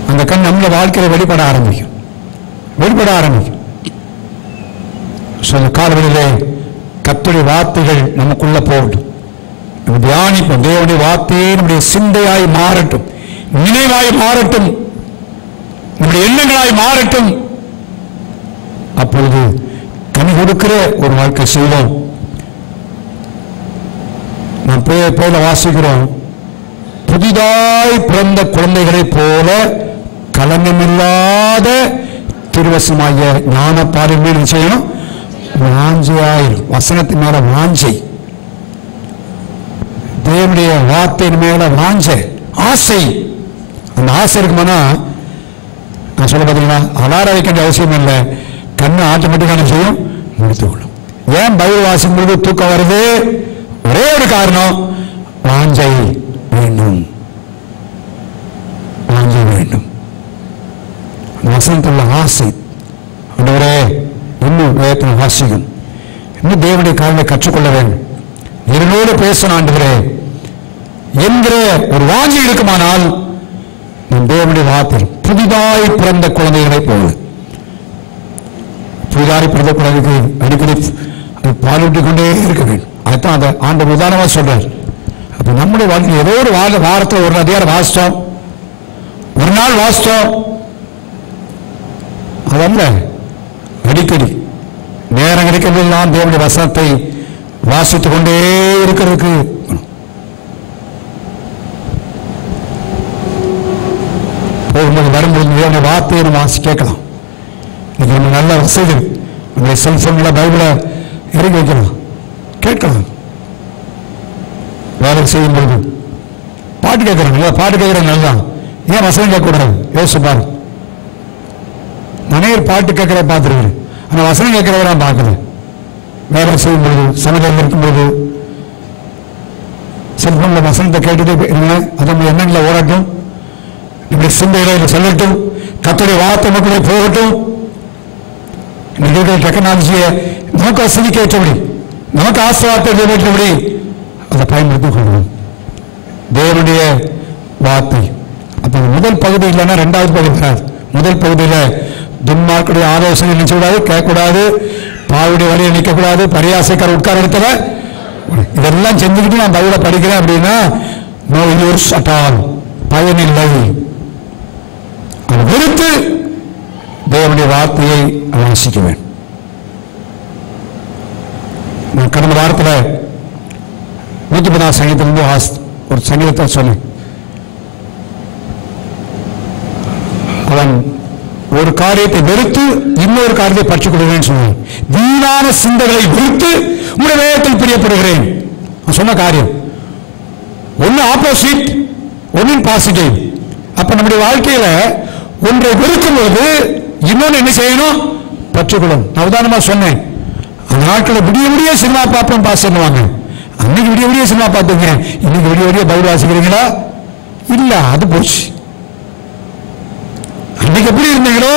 அந்த கண் நம்மள வாழ்க்கையில வெளிப்பட ஆரம்பிக்கும். சொல்ல காலவெளியிலே கர்த்தருடைய வார்த்தைகள் நமக்குள்ள போகட்டும், நம்ம தியானிப்போம். தேவனுடைய வார்த்தையே நம்முடைய சிந்தையாய் மாறட்டும், நினைவாய் மாறட்டும், நம்முடைய எண்ணங்களாய் மாறட்டும். அப்பொழுது கனி கொடுக்கிற ஒரு வாழ்க்கை செய்வோம். நாம் போல வாசிக்கிறோம், புதிதாய் பிறந்த குழந்தைகளைப் போல கலங்கமில்லாத திருவசமாகிய ஞான பாரின் மேல் செய்யணும், வாஞ்சையாயிரும். வசனத்தின் மேல வாஞ்சை, தேவனுடைய வார்த்தையின் மேல வாஞ்சை, ஆசை. அந்த ஆசை இருக்குமானா நான் சொல்ல பார்த்தீங்கன்னா அலார வைக்க வேண்டிய அவசியம் இல்லை, கண்ணு ஆட்டோமேட்டிக்கான செய்யும், முடித்துக் கொள்ளும். ஏன் பைபிள் வாசிக்கும் பொழுது தூக்கம் வருது? ஒரே ஒரு காரணம், வாஞ்சை வேண்டும். வாஞ்சை வேண்டும், வசனத்துள்ள ஆசை. ஆண்டவரே இன்னும் வேதத்தில் வாசிக்கும், இன்னும் தேவனுடைய காரியங்களை கற்றுக்கொள்ள வேண்டும், என்னோடு பேசணும் ஆண்டவரே என்கிற ஒரு வாஞ்சை இருக்குமானால் நம் தேவனுடைய வார்த்தை புதிதாய் பிறந்த குழந்தைகளை போல. புதிதாய் பிறந்த குழந்தைக்கு அடிக்கடி பாலூட்டிக் கொண்டே இருக்க வேண்டும். அதுதான் அதை ஆண்டவர் உதாரணமா சொல்றார். அப்ப நம்முடைய வாழ்க்கை ஏதோ ஒரு வாரத்தில் ஒரு அதிகாரம் வாசித்தோம், ஒரு நாள் வாசித்தோம், அதல்ல, அடிக்கடி நேரம் கிடைக்கிறதெல்லாம் தேவனுடைய வசனத்தை வாசித்துக் கொண்டே இருக்கிறதுக்கு போகும்போது வரும்போது தேவனுடைய வார்த்தையை நம்ம வாசி கேட்கலாம். இன்னைக்கு நம்ம நல்ல வசதி, நம்முடைய செல்போன்ல பைபிளை இறங்கி வைக்கலாம், கேட்கலாம். வேலை செய்யும் பொழுது பாட்டு கேட்கறாங்க, பாட்டு கேட்கறாங்க, நல்லா ஏன் வசனம் கேட்கக்கூடாது? யோசிச்சு பாரு. நிறைய பாட்டு கேட்கற பார்த்துருக்கிறேன், ஆனால் வசனம் கேட்கிறவரை நான் பார்க்கல. வேலை செய்யும் பொழுது, சமையல் இருக்கும்போது செல்போன்ல வசனத்தை கேட்டுட்டு இருங்க, அது நம்ம எண்ணங்களை ஓடட்டும், நம்முடைய சிந்தைகளை சொல்லட்டும், கர்த்தருடைய வார்த்தை நமக்குள்ளே போகட்டும். இன்னைக்கு டெக்னாலஜியை நமக்கு வசதிக்கு ஏற்றபடி, நமக்கு ஆசீர்வாதத்தை நிறைவேற்றபடி அதை பயன்படுத்திக் கொள்வோம். தேவனுடைய வார்த்தை. அப்ப முதல் பகுதி இல்லைன்னா ரெண்டாவது பகுதி வராது. முதல் பகுதியில் துன்மார்க்குடைய ஆலோசனை நினைச்சக்கூடாது, கேட்கக்கூடாது, பாவுடைய வழியை நிற்கக்கூடாது, பரியாசைக்கார உட்கார எடுத்தவ, இதெல்லாம் செஞ்சுக்கிட்டு நான் பைபிளை படிக்கிறேன் அப்படின்னா நோ யூஸ் அட் ஆல், பயனில்லை. அதை வெறுத்து தேவனுடைய வார்த்தையை வாசிக்க வேண்டும். நான் கடந்த வாரத்தில் 110 சங்கீதத்திலிருந்து ஒரு சங்கீதத்தை சொன்னேன். அவன் ஒரு காரியத்தை வெறுத்து இன்னொரு காரியத்தை பற்றிக் கொள்கிறேன் சொன்னான். வீணான சிந்தைகளை வெறுத்து உங்களுடைய வேதத்தில் பிரியப்படுகிறேன். சொன்ன காரியம் ஒன்னு ஆப்போசிட், ஒன்னு பாசிட்டிவ். அப்ப நம்முடைய வாழ்க்கையில ஒன்றை வெறுக்கும் போது இன்னொன்னு என்ன செய்யணும்? பற்றுக்கொள்ளும். நான் உதாரணமா சொன்னேன், அந்த நாட்களில் விடிய விடிய சினிமா பார்ப்போம் பாஸ் பண்ணுவாங்க. அன்னைக்கு விடிய விடிய சினிமா பார்த்துங்க, இன்னைக்கு விடிய விடிய பைபிள் வாசிக்கிறீங்களா? இல்ல, அது போச்சு. அன்னைக்கு எப்படி இருந்தீங்களோ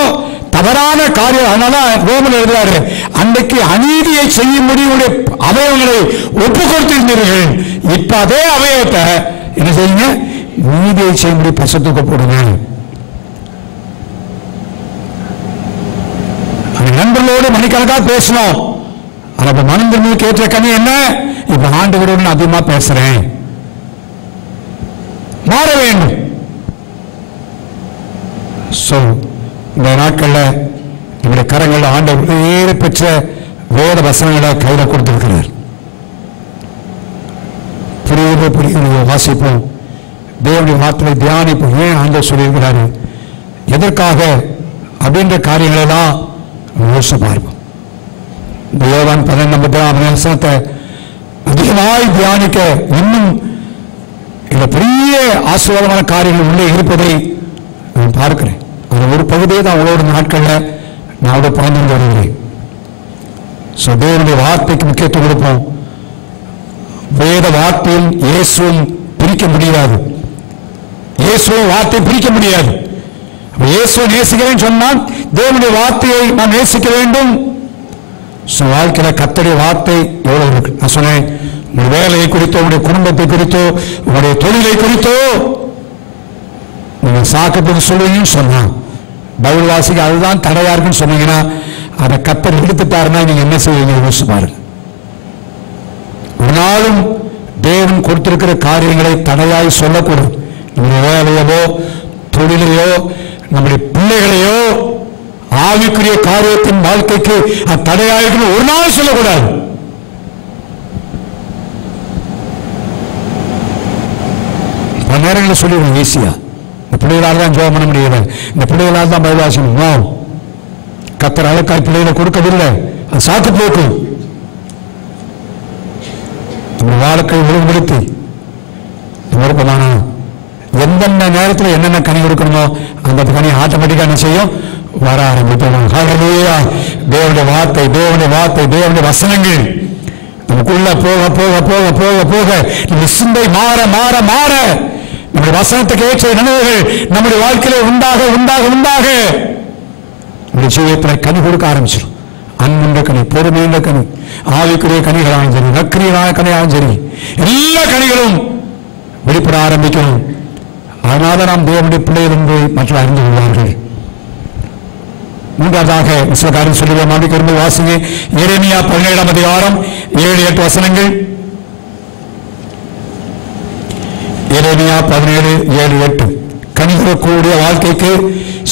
தவறான காரியம். அதனால ரோமன் எழுதுறாரு, அன்றைக்கு அநீதியை செய்யும்படி அவயவங்களை ஒப்பு கொடுத்திருந்தீர்கள், இப்ப அதே அவயவத்தை என்ன செய்யுங்க? நீதியை செய்யும்படி பரிசுத்தம் போடுங்க. நண்பர்களோடு மணிக்கணக்காக பேசணும், ஆனா மனதிற்கு கேட்ட கனி என்ன? இப்ப ஆண்டவரோடு நான் அதிகமா பேசுறேன். மாற வேண்டும். இந்த நாட்களில் நம்முடைய கரங்களில் ஆண்டவர் ஏற பெற்ற வேத வசனங்களை கையில் கொடுத்திருக்கிறார். புரியுது வாசிப்போம், தேவனுடைய வார்த்தையை தியானிப்போம். ஏன் ஆண்டவர் சொல்லியிருக்கிறாரு, எதற்காக அப்படின்ற காரியங்களெல்லாம் யோசிச்சு பார்ப்போம். இந்த யோவான் 12 வசனத்தை அதிகமாய் தியானிக்க இன்னும் இந்த பெரிய ஆசீர்வாதமான காரியங்கள் உள்ளே இருப்பதை நான் பார்க்கிறேன். அது ஒரு பகுதியை தான் அவளோட நாட்களில் நான் அவரோட பகிர்ந்து வருகிறேன். தேவனுடைய வார்த்தைக்கு முக்கியத்துவம் கொடுப்போம். வேத வார்த்தையும் இயேசுவும் பிரிக்க முடியாது. இயேசுவும் வார்த்தை பிரிக்க முடியாது. இயேசுவை நேசிக்கிறேன்னு சொன்னால் தேவனுடைய வார்த்தையை நாம் நேசிக்க வேண்டும். வாழ்க்கையில கர்த்தருடைய வார்த்தை எவ்வளவு இருக்கு. நான் சொன்னேன், உங்களுடைய வேலையை குறித்தோ, உங்களுடைய குடும்பத்தை குறித்தோ, உங்களுடைய தொழிலை குறித்தோ நீங்க சாக்கு சொல்லுவீங்கன்னு சொன்னா, பைபிள் வாசிக்க அதுதான் தடையா இருக்குன்னு சொன்னீங்கன்னா, அதை கர்த்தர் எடுத்துட்டாருன்னா நீங்க என்ன செய்வீங்க யோசிச்சு பாருங்க. ஒரு நாளும் தேவன் கொடுத்திருக்கிற காரியங்களை தடையாய் சொல்லக்கூடாது. நம்முடைய வேலையோ, தொழிலையோ, நம்முடைய பிள்ளைகளையோ, ஆவிக்குரிய காரியத்தின் வாழ்க்கைக்கு அது தடையாயிருக்குன்னு ஒரு நாள் சொல்லக்கூடாது. பல நேரங்களில் சொல்லிடுவோம் ஈஸியா, இந்த பிள்ளைகளால் தான் ஜெபம் பண்ண முடியல, இந்த பிள்ளைகளால் தான் பைபிள் வாசிக்கணும். கர்த்தர் அழகாய் பிள்ளைகளை கொடுக்கவில்லை, அது சாக்கு போக்கு. நம்ம வாழ்க்கை ஒழுங்குபடுத்தி விருப்பமான எந்தெந்த நேரத்தில் என்னென்ன கனி கொடுக்கணுமோ அந்த கனி ஆட்டோமேட்டிக்கா என்ன செய்யும், வர ஆரம்பிக்கணும். தேவனுடைய வார்த்தை, தேவனுடைய வார்த்தை, தேவனுடைய வசனங்கள் நமக்குள்ள போக போக போக போக போக நம்ம சிந்தை மாற மாற மாற நம்முடைய வசனத்துக்கு ஏற்ற நினைவுகள் நம்முடைய வாழ்க்கையில உண்டாக உண்டாக உண்டாக நம்முடைய ஜீவியத்தில் கனி கொடுக்க ஆரம்பிச்சிடும். அன்புன்ற கனி, பொறுமையுள்ள கனி, ஆவிக்குரிய கனிகளாலும் சரி, நற்கிரியான கனியாலும் சரி, எல்லா கனிகளும் வெளிப்பட ஆரம்பிக்கணும். அதனால நாம் தேவனுடைய பிள்ளைகள் என்று மற்றவர்கள் அறிந்து கொள்வார்கள். மூன்றாவதாக சில காரியம் சொல்லுவோம். அப்படி வாசிங்க, எரேமியா 17 வசனங்கள். எரேமியா 17:7-8 கனிகூடிய வாழ்க்கைக்கு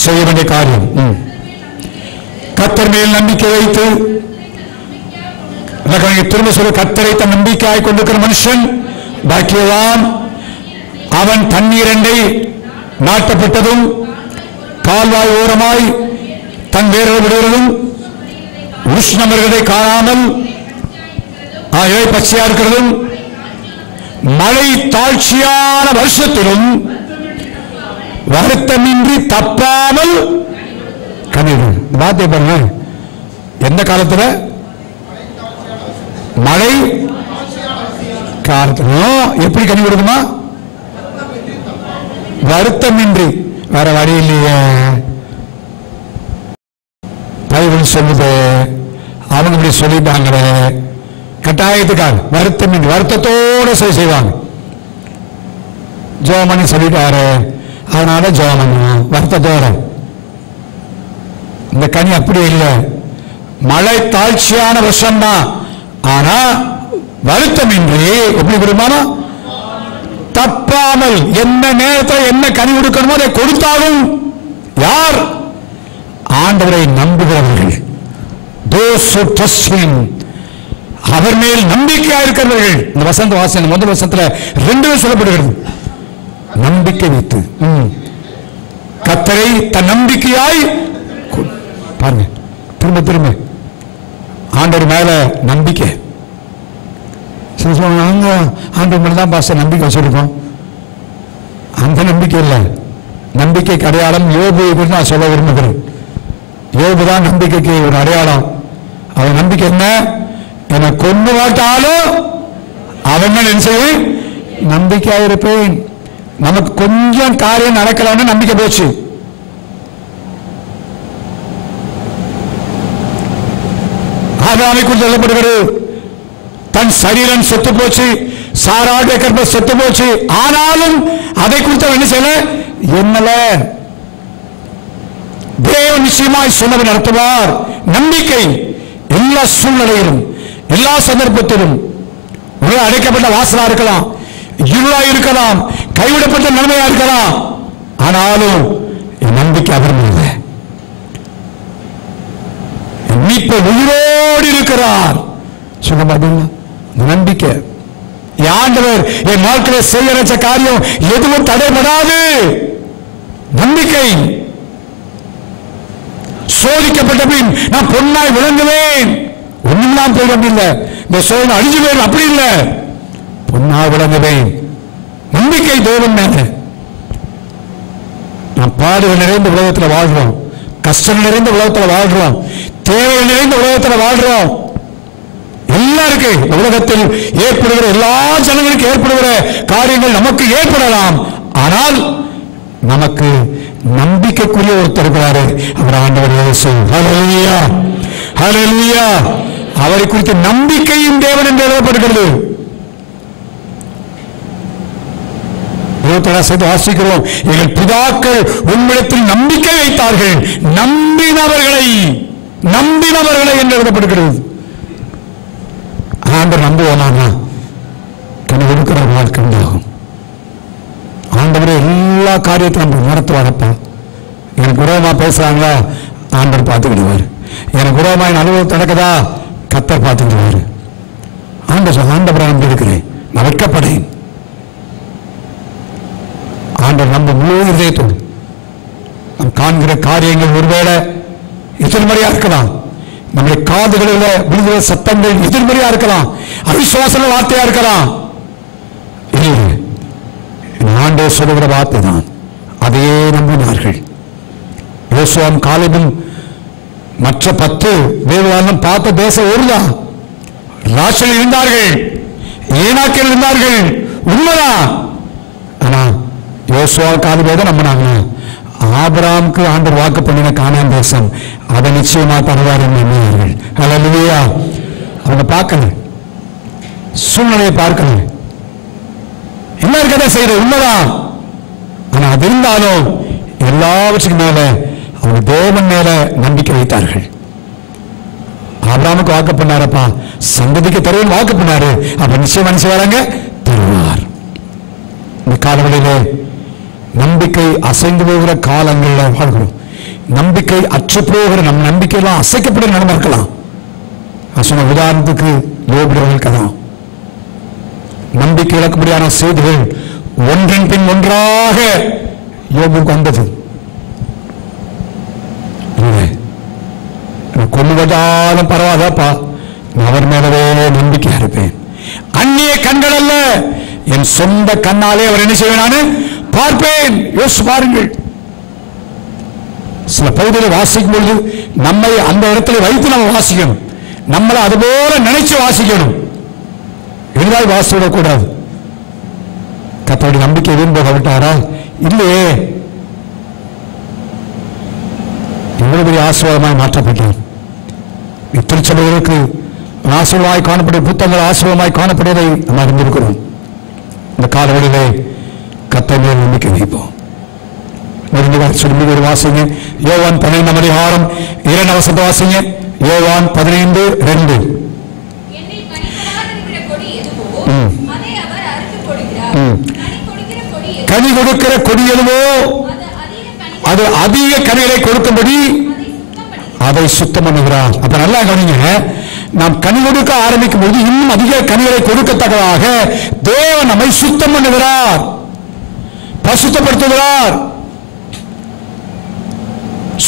செய்ய வேண்டிய காரியம். கர்த்தர் மேல் நம்பிக்கை வைத்து, திரும்ப சொல்ல, கர்த்தரை தன் நம்பிக்கையாய் கொண்டிருக்கிற மனுஷன் பாக்கியவான். அவன் தண்ணீரண்டை நாட்டப்பட்டதும் கால்வாய் ஓரமாய் தன் வேர்கள் விடுவதும் உஷ்ணமர்களை காணாமல் பச்சையா இருக்கிறதும் மழை தாழ்ச்சியான வருஷத்திலும் வருத்தமின்றி தப்பாமல் கனிடும். வார்த்தை பாருங்க, எந்த காலத்துல? மழை காலத்திலும் எப்படி கனி கொடுக்குமா? வருத்தமின்றி. வேற வழி இல்லையே, பைபிள் சொல்லுது. அவங்க இப்படி சொல்லிட்டாங்களே, கட்டாயத்துக்காக வருத்தமின்றி, வருத்தத்தோட செய்வாங்க. ஜெபம் சொல்லிட்டாரு, அதனால ஜெபம் பண்ணுவோம் வருத்தத்தோட. இந்த கனி அப்படி இல்லை. மழை தாழ்ச்சியான வருஷம் தான், ஆனா வருத்தமின்றி எப்படி கொடுப்பானோ தப்பாமல் என்ன நேரத்தில் என்ன கனி கொடுக்கணுமோ அதை கொடுத்தாலும் யார்? ஆண்டவரை நம்புகிறவர்கள், அவர் மேல் நம்பிக்கையா இருக்கிறவர்கள். இந்த வசந்த வாசனை முதல் வசனத்துல 2 சொல்லப்படுகிறது. நம்பிக்கை வைத்து, கர்த்தரை தன் நம்பிக்கையாய் பாருங்க, திரும்ப திரும்ப ஆண்டவர் மேல நம்பிக்கை. ஆண்டவர் மேல தான் பாச நம்பிக்கை வச்சிருக்கோம். அந்த நம்பிக்கை இல்லை, நம்பிக்கைக்கு அடையாளம் யோபுவை குறித்து நான் சொல்ல விரும்புகிறேன். யோபு தான் நம்பிக்கைக்கு ஒரு அடையாளம். அவன் நம்பிக்கை என்ன? என்னை கொண்டு மாட்டாலும் அவன் என்ன செய்வேன்? நம்பிக்கையாக இருப்பேன். நமக்கு கொஞ்சம் காரியம் நடக்கலாம்னு நம்பிக்கை போச்சு. ஆதாமை குறித்து சொல்லப்படுகிறது, தன் சரீரம் செத்து போச்சு, சாராடைய கர்ப்பம் செத்து போச்சு, ஆனாலும் அதை குறித்து என்ன செய்யல? என்னல தேவன் நிச்சயமாய் சொன்னவர் நடத்துவார். நம்பிக்கை எல்லா சூழ்நிலையிலும், எல்லா சந்தர்ப்பத்திலும். அடைக்கப்பட்ட வாசலா இருக்கலாம், இருளா இருக்கலாம், கைவிடப்பட்ட நன்மையா இருக்கலாம், ஆனாலும் நம்பிக்கை அவர் இல்லை. மீட்பர் உயிரோடு இருக்கிறார். சொல்ல மாட்டீங்களா? நம்பிக்கை. ஆண்டவர் என் வாழ்க்கையில் செய்ய நினைச்ச காரியம் எதுவும் தடைபடாது. நம்பிக்கை. சோதிக்கப்பட்ட பின் நான் பொன்னாய் விளங்குவேன். ஒன்றும் போயிடும் இல்லை, இந்த சோதனை அழிஞ்சுவேன் அப்படி இல்லை, பொன்னாய் விளங்குவேன். நம்பிக்கை தேவன் மேல. நாம் பாடுகள் நிறைந்த உலகத்தில் வாழ்றோம், கஷ்டம் நிறைந்த உலகத்தில் வாழ்றோம், தேவை நிறைந்த உலகத்தில் வாழ்றோம். எல்லாருக்கு உலகத்தில் ஏற்படுகிற எல்லா ஜனங்களுக்கு ஏற்படுகிற காரியங்கள் நமக்கு ஏற்படலாம். ஆனால் நமக்கு நம்பிக்கைக்குரிய ஒருத்தர் இருக்கிறாரு, அவர் ஆண்டவர் இயேசு. ஹல்லேலூயா, ஹல்லேலூயா. அவரை குறித்து நம்பிக்கையும் தேவன் என்று எழுதப்படுகிறது. வாசிக்கிறோம், எங்கள் பிதாக்கள் உம்மிடத்தில் நம்பிக்கை வைத்தார்கள், நம்பினவர்களை என்று எழுதப்படுகிறது. ஆண்டவர் நம்புவோனா கண்ணு கொடுக்கிற வாழ்க்கை உண்டாகும். ஆண்டவரே எல்லா காரியத்தையும் நம்ம நடத்துவாரப்பா. எனக்கு உறவமா பேசுறாங்களா, ஆண்டவர் பார்த்துக்கிடுவார். எனக்கு உறவமா என் அலுவலகம் நடக்குதா, கர்த்தர் பார்த்துக்கிடுவார். ஆண்டவரை நம்பி இருக்கிறேன், நான் வெட்கப்படேன். ஆண்டவர் நம்ம முழு இதயத்தோடு நாம் காண்கிற காரியங்கள் ஒருவேளை எதிர்மறையா இருக்கலாம், நம்முடைய காதுகளில் விழுகிற சத்தங்கள் எதிர்மறையா இருக்கலாம், அவிசுவாச வார்த்தையா இருக்கலாம். ஆண்டவர் சொல்லுகிற வார்த்தை தான், அதையே நம்பினார்கள். யோசுவாவும் காலேபும் மற்ற 10 தேவதானம் பார்த்த தேசம் ஒருதான். ராசல் இருந்தார்கள், ஏனாக்கில் இருந்தார்கள், உண்மைதான். ஆனா யோசுவா காலேபை நம்பினாங்க. ஆபிரகாமுக்கு ஆண்டவர் வாக்கு பண்ணின கானான் தேசம் அதை நிச்சயமா தருவார் என்று எண்ணினார்கள். ஹல்லேலூயா. அவங்க பார்க்கல, சூழ்நிலையை பார்க்கல, என்ன இருக்கதை செய்யற உண்மைதான். ஆனா அது இருந்தாலும் எல்லாவற்றுக்கும் மேல அவங்க தேவன் மேல நம்பிக்கை வைத்தார்கள். ஆபிரகாமுக்கு வாக்கு பண்ணாரப்பா, சந்ததிக்கு தருவன் வாக்கு பண்ணாரு, அப்ப நிச்சயம் மனுஷன் வராங்க தருவார். இந்த காலங்களிலே நம்பிக்கை அசைந்து போகிற காலங்களில் வாழ்கிறோம். நம்பிக்கை அற்று போகிற நம் நம்பிக்கையெல்லாம் அசைக்கப்பட நடந்திருக்கலாம். சொன்ன உதாரணத்துக்கு யோபுடைய தான் நம்பிக்கை இழக்கும்படியான செய்திகள் ஒன்றின் பின் ஒன்றாக யோபுக்கு வந்தது. கொள்ளுவதாலும் பரவாயில்லப்பா, அவர் மேலவே நம்பிக்கையா இருப்பேன். அந்நிய கண்கள் அல்ல, என் சொந்த கண்ணாலே அவர் என்ன செய்வேன் நான் பார்ப்பேன். யோசிச்சு பாருங்கள். சில பகுதியில் வாசிக்கும் பொழுது நம்மை அந்த இடத்துல வைத்து நம்ம வாசிக்கணும், நம்மளை அதுபோல நினைச்சு வாசிக்கணும். எளிதாய் வாசிவிடக்கூடாது. கர்த்தருடைய நம்பிக்கை வீண் போக விட்டாரா? இல்லையே, எவ்வளவு பெரிய ஆசீர்வாதமாய் மாற்றப்பட்டார். திருச்சபைகளுக்கு ஆசீர்வாதமாய் காணப்படும் புத்தகங்கள் ஆசீர்வாதமாய் காணப்படுவதை நம்ம அறிந்திருக்கிறோம். இந்த காலவெளியிலே கர்த்தருடைய நம்பிக்கை வைப்போம். சொல்லி ஒரு வாசிங்க, யோவான் 15 அதிகாரம் 2 வசனத்தை வாசிங்க. யோவான் 15:2. கனி கொடுக்கிற கொடி எதுவோ அது அதிக கனிகளை கொடுக்கும்படி அதை சுத்தம் பண்ணுகிறார். அப்ப நல்லா கவனிங்க, நாம் கனி கொடுக்க ஆரம்பிக்கும் போது இன்னும் அதிக கனிகளை கொடுக்கத்தக்கதாக தேவன் நம்மை சுத்தம் பண்ணுகிறார், பரிசுத்தப்படுத்துகிறார்,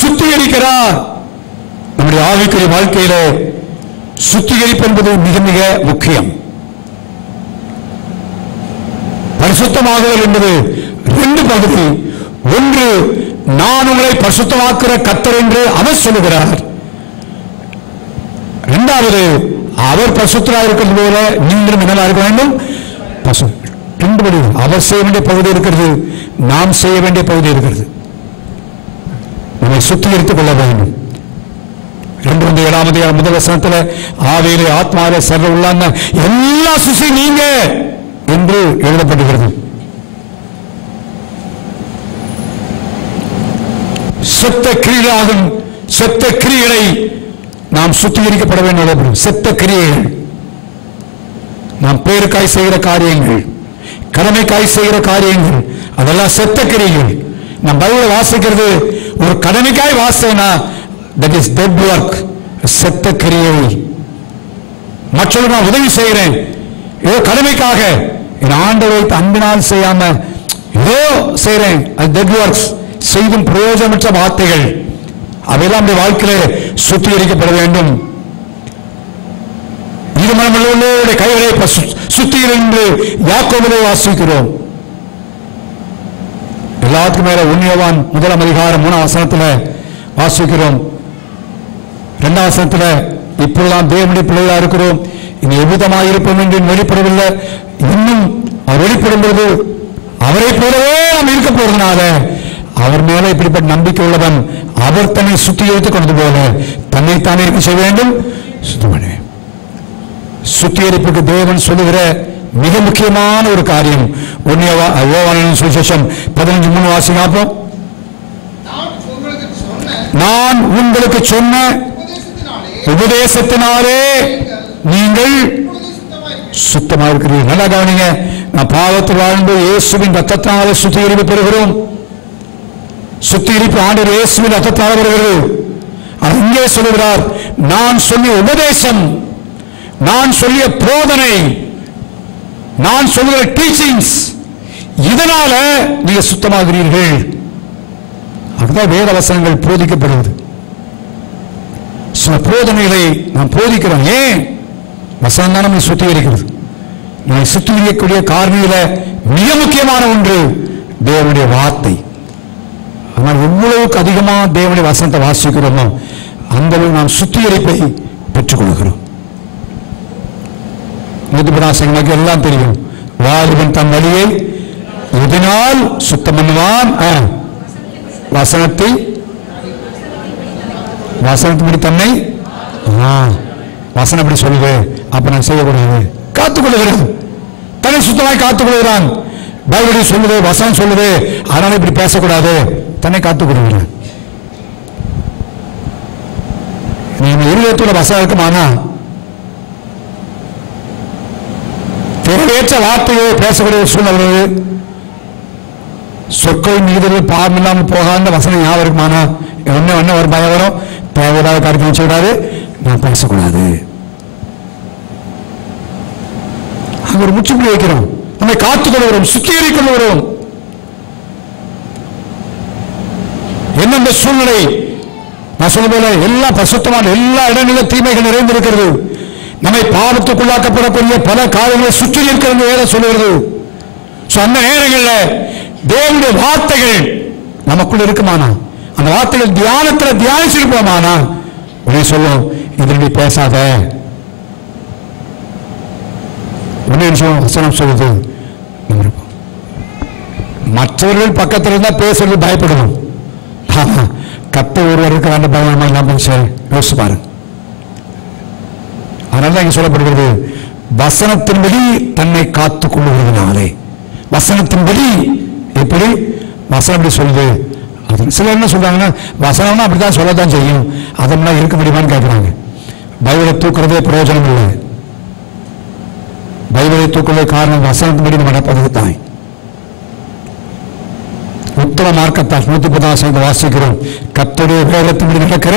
சுத்திகரிக்கிறார். நம்முடைய ஆவிக்குரிய வாழ்க்கையில சுத்திகரிப்பு என்பது மிக மிக முக்கியம். பரிசுத்தமாகுதல் என்பது 2 பகுதி. ஒன்று, நான் உங்களை பரிசுத்தமாக்குற கர்த்தர் என்று அவர் சொல்லுகிறார். இரண்டாவது, அவர் பரிசுத்தராக இருக்கிறது போல நீங்களும் என்னவா இருக்க வேண்டும். 2 படி அவர் செய்ய வேண்டிய பகுதி இருக்கிறது, நாம் செய்ய வேண்டிய பகுதி இருக்கிறது. நம்மை சுத்திகரித்துக் கொள்ள வேண்டும். 2 முதல் வசனத்தில் ஆவியிலே ஆத்மாவிலே சர்வ உள்ளாங்க எல்லா சுசி நீங்க என்று எழுதப்படுகிறது. செத்த கிரியாகும் செத்த கிரிகளை நாம் சுத்திகரிக்கப்பட வேண்டும். செத்த கிரியைகள், நாம் பேருக்காய் செய்கிற காரியங்கள், கடமைக்காய் செய்கிற காரியங்கள், அதெல்லாம் செத்த கிரியைகள். நான் பைபிளை வாசிக்கிறது ஒரு கடமைக்காய் வாசித்தேனா that is dead work, செத்த கிரியை. மற்றவர்கள் நான் உதவி செய்கிறேன் ஏதோ கடமைக்காக, என் ஆண்டவரை அன்பினால் செய்யாம ஏதோ செய்கிறேன், அது dead works, செய்தும் பிரயோஜனமற்ற வார்த்தைகள். அவையெல்லாம் நம்முடைய வாழ்க்கையிலே சுத்திகரிக்கப்பட வேண்டும். ஈரமனமுள்ளவர்களுடைய கைகளை சுத்திகரி என்று யாக்கோபிலே வாசிக்கிறோம். எல்லாத்துக்கும் மேல 1 யோவான் 1 அதிகாரம் 3 வசனத்தில் வாசிக்கிறோம். 2 வசனத்தில் இப்பொழுதுதான் தேவனுடைய பிள்ளைகளாக இருக்கிறோம், இனி எவ்விதமாக இருப்போம் என்று வெளிப்படவில்லை, இன்னும் அவர் வெளிப்படும் பொழுது அவரை போலவே நாம் இருக்க போறதுனால அவர் மேலே இப்படிப்பட்ட நம்பிக்கை உள்ளவன் அவர் தன்னை சுத்திகரித்துக் கொண்டது போல தன்னைத்தானே செய்ய வேண்டும், சுத்தமடைய. சுத்திகரிப்புக்கு தேவன் சொல்லுகிற மிக முக்கியமான ஒரு காரியம் 1 யோவானின் சுவிசேஷம் 15:3 வாசிப்போம். நான் உங்களுக்கு சொன்ன உபதேசத்தினாலே நீங்கள் சுத்தமாக இருக்கிறீர்கள். நல்லா கவனிங்க, நான் பாவத்தில் வாழ்ந்து இயேசுவின் ரத்தத்தினாலே சுத்திகரிப்பு பெறுகிறோம். சுத்திகரிப்பு ஆண்டவர் இயேசுவின் ரத்தத்தினால் வருகிறது. இங்கே சொல்லுகிறார், நான் சொல்லிய உபதேசம், நான் சொல்லிய போதனை, நான் சொல்லுகிற டீச்சிங்ஸ், இதனால நீங்க சுத்தமாகிறீர்கள். அதுதான் வேத வசனங்கள் போதிக்கப்படுவது. சில போதனைகளை நாம் போதிக்கிறோம். ஏன்? வசனம் தான் நம்மை சுத்திகரிக்கிறது. நம்மை சுத்திகரிக்கக்கூடிய காரணியில மிக முக்கியமான ஒன்று தேவனுடைய வார்த்தை. ஆனால் எவ்வளவுக்கு அதிகமாக தேவனுடைய வசனத்தை வாசிக்கிறோமோ அந்த அளவு நாம் சுத்திகரிப்பை பெற்றுக் கொள்கிறோம். நீதிபராசங்களுக்கு எல்லாம் தெரியும், வாலிபன் தன் வழியை எதனால் சுத்தம் பண்ணுவான்? வசனத்தின்படி தன்னை, வசனம் எப்படி சொல்லுது, அப்ப நான் செய்யக்கூடாது, காத்துக்கொள்ளுகிறது, தன்னை சுத்தமாய் காத்துக்கொள்கிறான். பைபிள் சொல்லுது, வசனம் சொல்லுது, அதனால இப்படி பேசக்கூடாது, தன்னை காத்துக்கொள்கிறான். நீங்க இருதயத்துல வசனம் இருக்குமானா தேவையற்ற வார்த்தையோ பேசக்கூடிய சூழ்நிலை, சொற்கள் மீது பாவம் இல்லாமல் போகாத வசனம் ஞாபகம் இருக்குமானா என்ன ஒரு பயம் வரும், தேவையில்லாத காரியத்தை செய்யக்கூடாது, நான் பேசக்கூடாது. அங்க ஒரு முற்றுப்புள்ளி வைக்கிறோம், நம்மை காத்துக்கொள்கிறோம், சுத்திகரிக்கொள்கிறோம். என்ன சூழ்நிலை நான் சொல்ல போல எல்லா பரிசுத்தமான எல்லா இடங்களிலும் தீமைகள் நிறைந்திருக்கிறது. நம்மை பாவத்துக்குள்ளாக்கப்படக்கூடிய பல காரியங்களை சுற்றி இருக்கிறது வேற சொல்லுகிறது. அந்த நேரங்களில் தேவனுடைய வார்த்தைகள் நமக்குள்ள இருக்குமானா, அந்த வார்த்தைகள் தியானத்தில் தியானிச்சிருப்போமானா ஒரே சொல்லும், இதனை பேசாத. ஒன்னே வசனம் சொல்லுது, மற்றவர்கள் பக்கத்தில் இருந்தா பேசுறது பயப்படுவோம். கத்த ஒருவருக்கு அந்த பயமா இல்லாம யோசிச்சு பாருங்க. அதனால இங்க சொல்லப்படுகிறது, வசனத்தின்படி தன்னை காத்துக் கொள்ளுகிறதுனாலே. வசனத்தின்படி எப்படி வசனம் எப்படி சொல்லுது? அது சில என்ன சொல்றாங்கன்னா, வசனம்னா அப்படித்தான் சொல்லத்தான் செய்யும், அதெல்லாம் இருக்க முடியுமான்னு கேட்கிறாங்க. பைபிளை தூக்குறதே பிரயோஜனம் இல்லை. பைபிளை தூக்குறதே காரணம் வசனத்தின்படி நம்ம நடப்பதற்கு தான். உத்தம மார்க்கத்தால் 110 வாசிக்கிறோம், கர்த்தருடைய வேதத்தின்படி நடக்கிற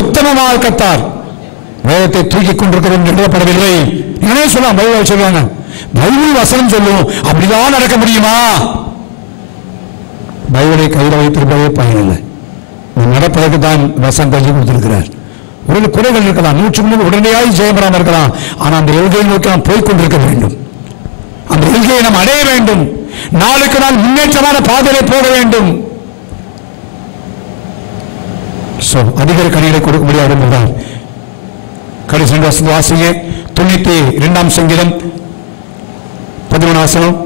உத்தம மார்க்கத்தால் வேதத்தை தூக்கிக் கொண்டிருக்கிறோம் எழுதப்படவில்லை. என்ன சொல்லலாம், பைபிள் சொல்லுவாங்க, பைபிள் வசனம் சொல்லும், அப்படிதான் நடக்க முடியுமா? பைபிளை கையில் வைத்திருப்பதே பயனில்லை. நடப்பதற்கு தான் வசனம் தெரிஞ்சு கொடுத்திருக்கிறார். ஒரு குறைகள் இருக்கலாம், 100 உடனடியாக ஜெயபெறாமல் இருக்கலாம். ஆனால் அந்த எழுதியை நோக்கி நாம் போய்கொண்டிருக்க வேண்டும். அந்த எழுதியை நாம் அடைய வேண்டும். நாளுக்கு நாள் முன்னேற்றமான பாதையை போக வேண்டும். அதிகார கணிகளை கொடுக்க முடியாது என்பதால் கடைசி வாசிங்க 92 சங்கீதம் 11 வசனம்.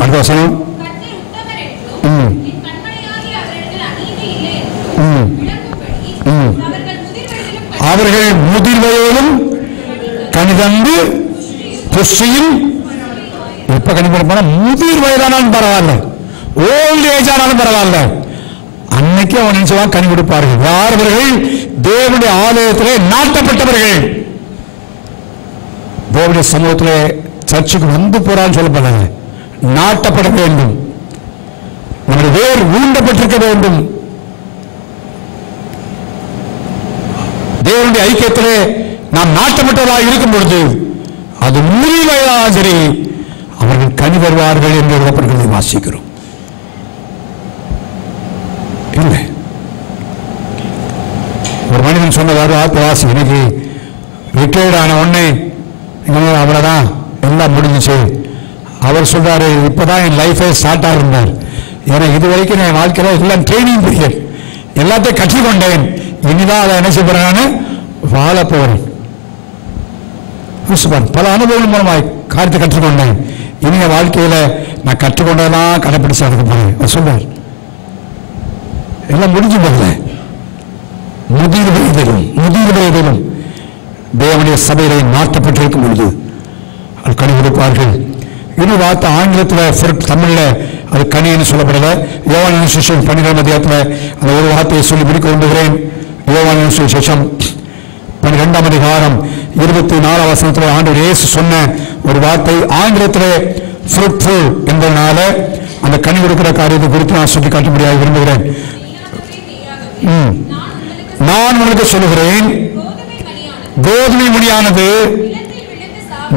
அடுத்த வசனம். அவர்கள் முதிர் வயதிலும் கனிதந்து புஷ்டியும், எப்ப கனிப்பட முதிர் வயதானாலும் பரவாயில்ல, ஓல்ட் ஏஜ் ஆனாலும் பரவாயில்ல, அன்னைக்கு அவன் நினைச்சவா கனி கொடுப்பார்கள். யார்? அவர்கள் தேவனுடைய ஆலயத்திலே நாட்டப்பட்டவர்கள். தேவனுடைய சமூகத்தில் சர்ச்சுக்கு வந்து போறான்னு சொல்லப்படாது, நாட்டப்பட வேண்டும், நம்முடைய வேர் ஊண்டப்பட்டிருக்க வேண்டும். தேவனுடைய ஐக்கியத்திலே நாம் நாட்டப்பட்டவராக இருக்கும் பொழுது அது முழுமையாக சரி அவர்கள் கனி வருவார்கள் என்று எழுதப்படுகிறதை வாசிக்கிறோம். இல்லை, ஒரு மனிதன் சொன்னவாறு ஆத்மவாசி இன்னைக்கு ரிட்டையர்ட் ஆன உடனே அவ்வளவுதான் எல்லாம் முடிஞ்சிச்சு. அவர் சொல்றாரு, இப்பதான் என் லைஃபே ஸ்டார்ட் ஆகிருந்தார், ஏன்னா இது வரைக்கும் என் வாழ்க்கையில எல்லாம் ட்ரைனிங் பீரியட், எல்லாத்தையும் கற்றுக்கொண்டேன், இனிதான் அதை என்ன செய்யறான்னு வாழ போறேன். பல அனுபவங்கள் மூலமாய் காரியத்தை கற்றுக்கொண்டேன், இனிய வாழ்க்கையில நான் கற்றுக்கொண்டதான் கடைப்பிடிச்சு அதுக்கு போறேன் சொல்றார். எல்லாம் முடிஞ்சு போகல, முதிர் வயதிலும் தேவனுடைய சபையிலே மாற்றப்பட்டிருக்கும் பொழுது அது கனி கொடுப்பார்கள். இன்னும் வார்த்தை ஆங்கிலத்தில் தமிழ்ல அது கனின்னு சொல்லப்படல. யோவான் சுவிசேஷம் 12ஆம் அதிகாரத்தில் அந்த ஒரு வார்த்தையை சொல்லி முடிக்க விரும்புகிறேன். யோவான் சுவிசேஷம் 12ஆம் அதிகாரம் 24ஆம் வசனத்தில் ஆண்டவர் இயேசு சொன்ன ஒரு வார்த்தை ஆங்கிலத்தில் fruitful என்பதனால அந்த கனி கொடுக்கிற காரியத்தை குறித்து நான் சொல்லி காட்ட முடியாது விரும்புகிறேன். நான் உங்களுக்கு சொல்லுகிறேன், கோதுமை மணியானது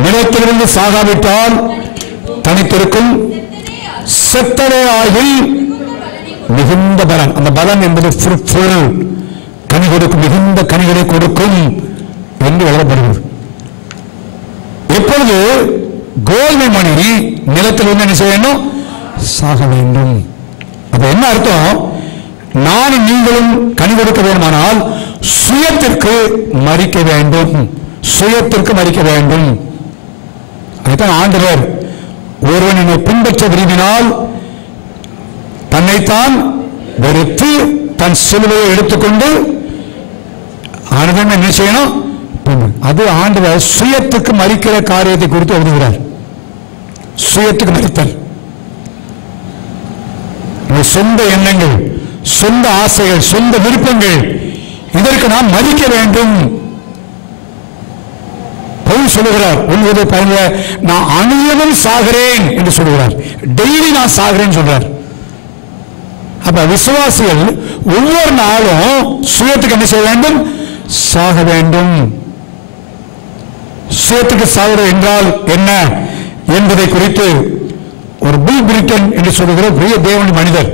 நிலத்திலிருந்து சாகாவிட்டால் தனித்திருக்கும், செத்தலே ஆகில் மிகுந்த பலன். அந்த பலன் என்பது fruitful, கனி கொடுக்கும், மிகுந்த கனிகளை கொடுக்கும் என்று எழுதப்படுகிறது. எப்பொழுது கோதுமை மணி நிலத்தில் என்ன செய்ய வேண்டும்? சாக வேண்டும். அது என்ன அர்த்தம்? நானும் நீங்களும் கனி கொடுக்க வேண்டுமானால் சுயத்திற்கு மரிக்க வேண்டும், சுயத்திற்கு மரிக்க வேண்டும். அதுதான் ஆண்டவர் ஒருவன் என்னை பின்பற்ற விரும்பினால் தன்னைத்தான் வெறுத்து தன் சிலுவையை எடுத்துக்கொண்டு ஆண்டவன் என்ன செய்யணும்? அது ஆண்டவர் சுயத்துக்கு மரிக்கிற காரியத்தை குறித்து எழுதுகிறார். சுயத்துக்கு மரித்தல், சொந்த எண்ணங்கள், சொந்த ஆசைகள், சொந்த விருப்பங்கள், இதற்கு நாம் மதிக்க வேண்டும். பவுல் சொல்லுகிறார், உன்னுடைய பயண நான் அனுதினமும் சாகிறேன் என்று சொல்லுகிறார். டெய்லி நான் சாகிறேன் சொல்றார். அப்ப விசுவாசிகள் ஒவ்வொரு நாளும் சுயத்துக்கு என்ன செய்ய வேண்டும்? சாக வேண்டும். சுயத்துக்கு சாகிறது என்றால் என்ன என்பதை குறித்து ஒரு பில் பிரிட்டன் என்று சொல்லுகிற பெரிய தேவனுடைய மனிதர்,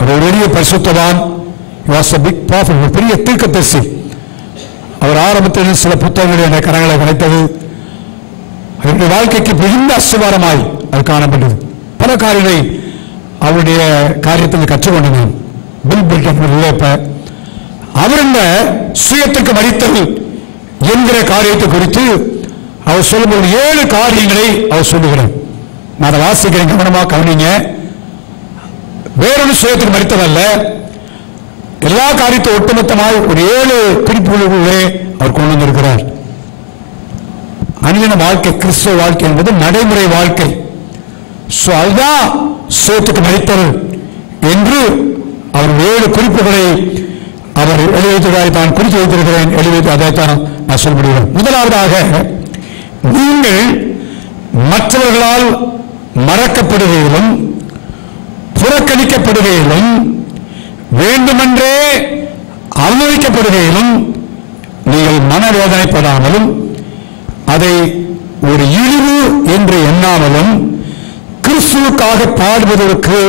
ஒரு பெரிய பரிசுத்தவான், பெரிய தீர்க்கதரிசி. அவர் ஆரம்பத்தில் சில புத்தகங்களை அந்த கரங்களை கிடைத்தது. அவருடைய வாழ்க்கைக்கு மிகுந்த அசுவாரமாய் அது காணப்பட்டது. பல காரியங்களை அவருடைய காரியத்தில் கற்றுக்கொண்டான். பில் பிரிட்டன் அவர் இந்த சுயத்துக்கு மரித்தல் என்கிற காரியத்தை குறித்து அவர் சொல்லும்போது 7 காரியங்களை அவர் சொல்லுகிறார். நான் அதை வாசிக்கிறேன், கவனமாக கவனிங்க. வேறொரு சுயத்துக்கு மரித்ததல்ல, எல்லா காரியத்தை ஒட்டுமொத்தமாக ஒரு 7 குறிப்புகளே அவர் கொண்டு வந்திருக்கிறார். அனுதின வாழ்க்கை, கிறிஸ்துவ வாழ்க்கை என்பது நடைமுறை வாழ்க்கை. அதுதான் சுயத்துக்கு மரித்தல் என்று அவர் 7 குறிப்புகளை அவர் எழுதியதாக தான் குறித்து வைத்திருக்கிறேன். எழுதி அதைத்தான் நான் சொல்ல முடியும். முதலாவதாக, நீங்கள் மற்றவர்களால் மறக்கப்படுகையிலும் புறக்கணிக்கப்படுகையிலும் வேண்டுமென்றே அவமதிக்கப்படுகையிலும் நீங்கள் மனவேதனைப்படாமலும் அதை ஒரு இழிவு என்று எண்ணாமலும் கிறிஸ்துவுக்காக பாடுவதற்கு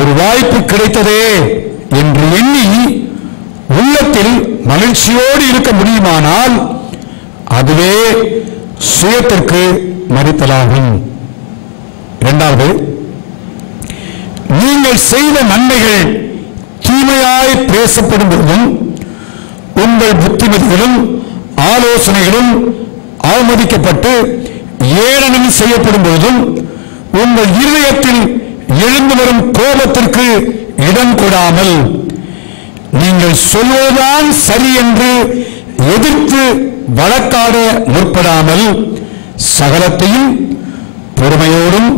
ஒரு வாய்ப்பு கிடைத்ததே என்று எண்ணி உள்ளத்தில் மகிழ்ச்சியோடு இருக்க முடியுமானால் அதுவே சுயத்திற்கு மரித்தலாகும். இரண்டாவது, நீங்கள் செய்த நன்மைகள் தீமையாய் பேசப்படும் பொழுதும் உங்கள் புத்திமதிகளும் ஆலோசனைகளும் அவமதிக்கப்பட்டு ஏளனம் செய்யப்படும் பொழுதும் உங்கள் இருதயத்தில் எழுந்து வரும் கோபத்திற்கு இடம் கொடாமல் நீங்கள் சொல்வதுதான் சரி என்று எதிர்த்து வழக்காட முற்படாமல் சகலத்தையும் பொறுமையோடும்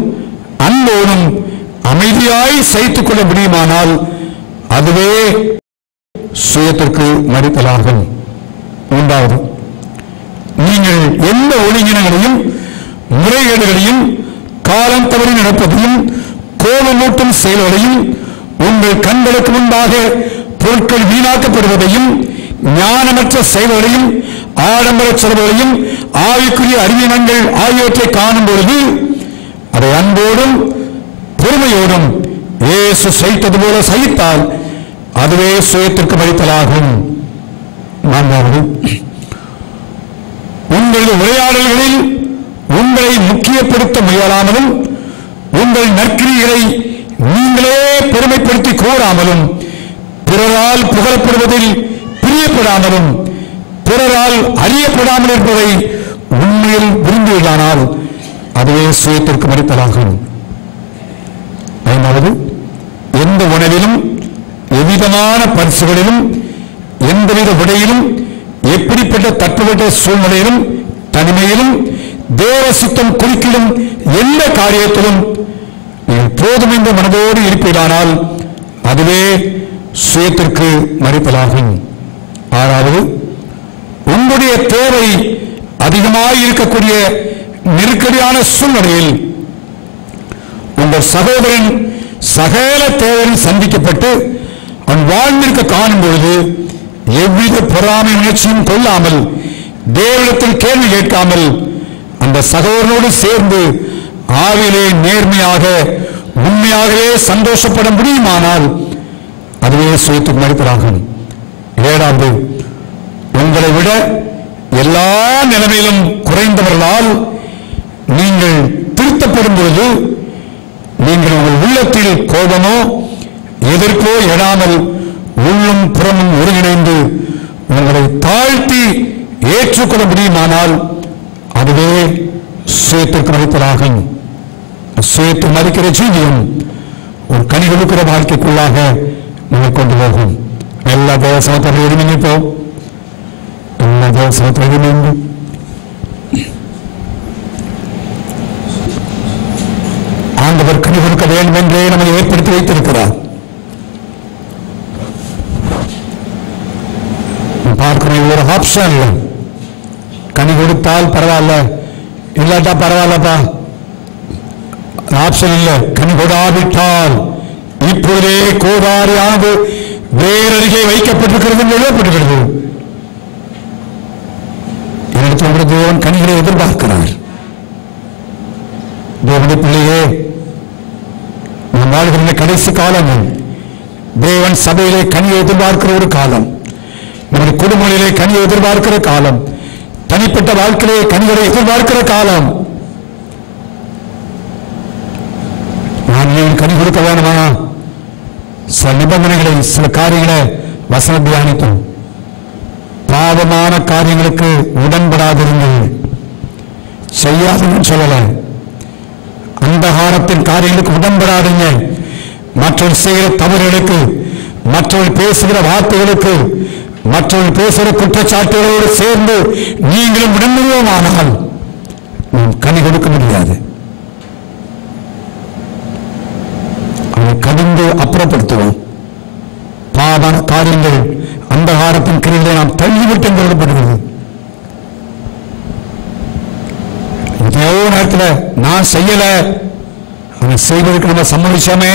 அன்போடும் அமைதியாய் சகித்துக் கொள்ள முடியுமானால் அதுவே சுயத்திற்கு மரித்தலாகும். மூன்றாவது, நீங்கள் எந்த ஒழுங்கினங்களையும் முறைகேடுகளையும் காலம் தவறி நடப்பதையும் கோபமூட்டும் செயல்களையும் உங்கள் கண்களுக்கு முன்பாக பொருட்கள் வீணாக்கப்படுவதையும் ஞானமற்ற செயல்களையும் ஆடம்பர செலவுகளையும் ஆவிக்குரிய அறிவினங்கள் ஆகியவற்றை காணும் பொழுது அதை அன்போடும் பொறுமையோடும் இயேசு சகித்தது போல சகித்தால் அதுவே சுயத்திற்கு மதித்தலாகும். நான்காவது, உங்களது உரையாடல்களில் உங்களை முக்கியப்படுத்த முயலாமலும் உங்கள் நற்கிரிகளை நீங்களே பெருமைப்படுத்தி கூறாமலும் பிறரால் புகழப்படுவதில் பிரியப்படாமலும் பிறரால் அறியப்படாமல் இருப்பதை உண்மையில் விரும்புவதானால் அதுவே சுயத்திற்கு மதித்தலாகும். ஐந்தாவது, எந்த உணவிலும் எவ்விதமான பரிசுகளிலும் எந்தவித உடையிலும் எப்படிப்பட்ட தட்பவெட்ட சூழ்நிலையிலும் தனிமையிலும் தேவ சித்தம் குறிக்கிடும் எந்த காரியத்திலும் போதும் என்ற மனதோடு இருப்பதானால் அதுவே சுயத்திற்கு மதிப்பதாகும். ஆறாவது, உங்களுடைய தேவை அதிகமாக இருக்கக்கூடிய நெருக்கடியான சூழ்நிலையில் உங்கள் சகோதரன் சகல தேவையில் சந்திக்கப்பட்டு அவன் வாழ்ந்திருக்க காணும் பொழுது எவ்வித பொறாமை உணர்ச்சியும் கொள்ளாமல் தேவனிடத்தில் கேள்வி கேட்காமல் அந்த சகோதரனோடு சேர்ந்து ஆவிலே நேர்மையாக உண்மையாகவே சந்தோஷப்பட முடியுமானால் அதுவே சுயத்துக்கு மதிப்பதாகும். ஏழாவது, உங்களை விட எல்லா நிலைமையிலும் குறைந்தவர்களால் நீங்கள் திருத்தப்படும் பொழுது நீங்கள் உங்கள் உள்ளத்தில் கோபமோ எதிர்ப்போ எழாமல் உள்ளும் புறமும் ஒருங்கிணைந்து உங்களை தாழ்த்தி ஏற்றுக்கொள்ள முடியுமானால் அதுவே சுயத்திற்கு மதிப்பதாகும். சுயத்தை மதிக்கிற ஜீவியம் ஒரு கனி கொடுக்கிற வாழ்க்கைக்குள்ளாக நீங்கள் கொண்டு போகும். எல்லா தேவசமத்தில் ஒருங்கிணைப்போம். எல்லா தேவசமத்தில் ஒருங்கிணைந்து ஆண்டவர் கனி கொடுக்க வேண்டும் என்றே நம்மை ஏற்படுத்தி வைத்திருக்கிறார். பார்க்கிறேன், ஒரு ஆப்ஷன் இல்லை. கனி கொடுத்தால் பரவாயில்ல, இல்லாட்டா பரவாயில்லப்பா, ஆப்ஷன் இல்லை. கனி கொடாவிட்டால் இப்பொழுதே கோதாரியானது வேறருகே வைக்கப்பட்டிருக்கிறது என்று எழுதப்பட்டிருக்கிறது. என்னிடத்தில் தேவன் கனிகளை எதிர்பார்க்கிறார். தேவனுடைய பிள்ளையே, நாம் வாழ்கிற கடைசி காலங்கள் தேவன் சபையிலே கனியை எதிர்பார்க்கிற ஒரு காலம், நம்முடைய குடும்பங்களிலே கனியை எதிர்பார்க்கிற காலம், தனிப்பட்ட வாழ்க்கையிலே கனிகளை எதிர்பார்க்கிற காலம். நான் ஏன் கனி கொடுக்க வேணுமா? சில நிபந்தனைகளை, சில காரியங்களை வசன தியானித்தோம். பாவமான காரியங்களுக்கு உடன்படாதிருங்கள், செய்யாதுன்னு சொல்லல. அந்தகாரத்தின் காரியங்களுக்கு உடன்படாதீங்க. மற்றவர்கள் செய்கிற தவறுகளுக்கு, மற்றவர்கள் பேசுகிற வார்த்தைகளுக்கு, மற்றவர்கள் பேசுகிற குற்றச்சாட்டுகளோடு சேர்ந்து நீங்களும் உடன்படுவோமானால் நாம் கனி கொடுக்க முடியாது. அதை கடிந்து அப்புறப்படுத்துவோம். பாவமான காரியங்கள், அந்தகாரத்தின் கிரிகளை நாம் தள்ளிவிட்டு எழுதப்படுகிறது. எவ்வளோ நேரத்தில் நான் செய்யல, அவன் செய்வதற்கு நம்ம சம்மதிச்சோமே.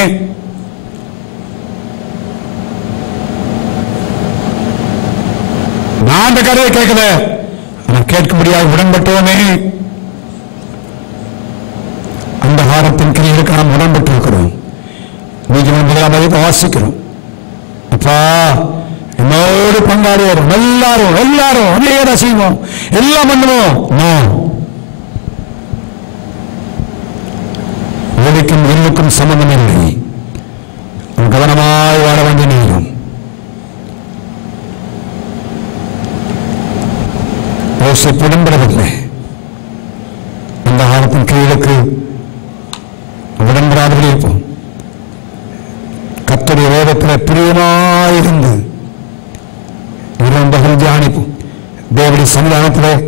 நான் அந்த கதையை கேட்கல, அவன் கேட்க முடியாது, உடன்பட்டோமே. அந்த காலத்தின் கிரிகளுக்கு நாம் உடன்பட்டு இருக்கிறோம். நீங்க முதலாம் வாசிக்கிறோம். அப்பா என்னோடு பங்காளி வரும், எல்லாரும் எல்லாரும் அநேக செய்வோம், எல்லாம் பண்ணுவோம். ஒளிக்கும் எண்ணுக்கும் சம்பந்தம் இல்லை. கவனமாய் வாழ வேண்டிய நேரம். உடன்படவில்லை. அந்த காலத்தின் கீழுக்கு உடன்படாதபடி இருப்போம். கர்த்தருடைய வேதத்தில் பிரியமாயிருந்து இரண்டர்கள் தியானிப்போம். தேவனுடைய சன்னிதானத்தில்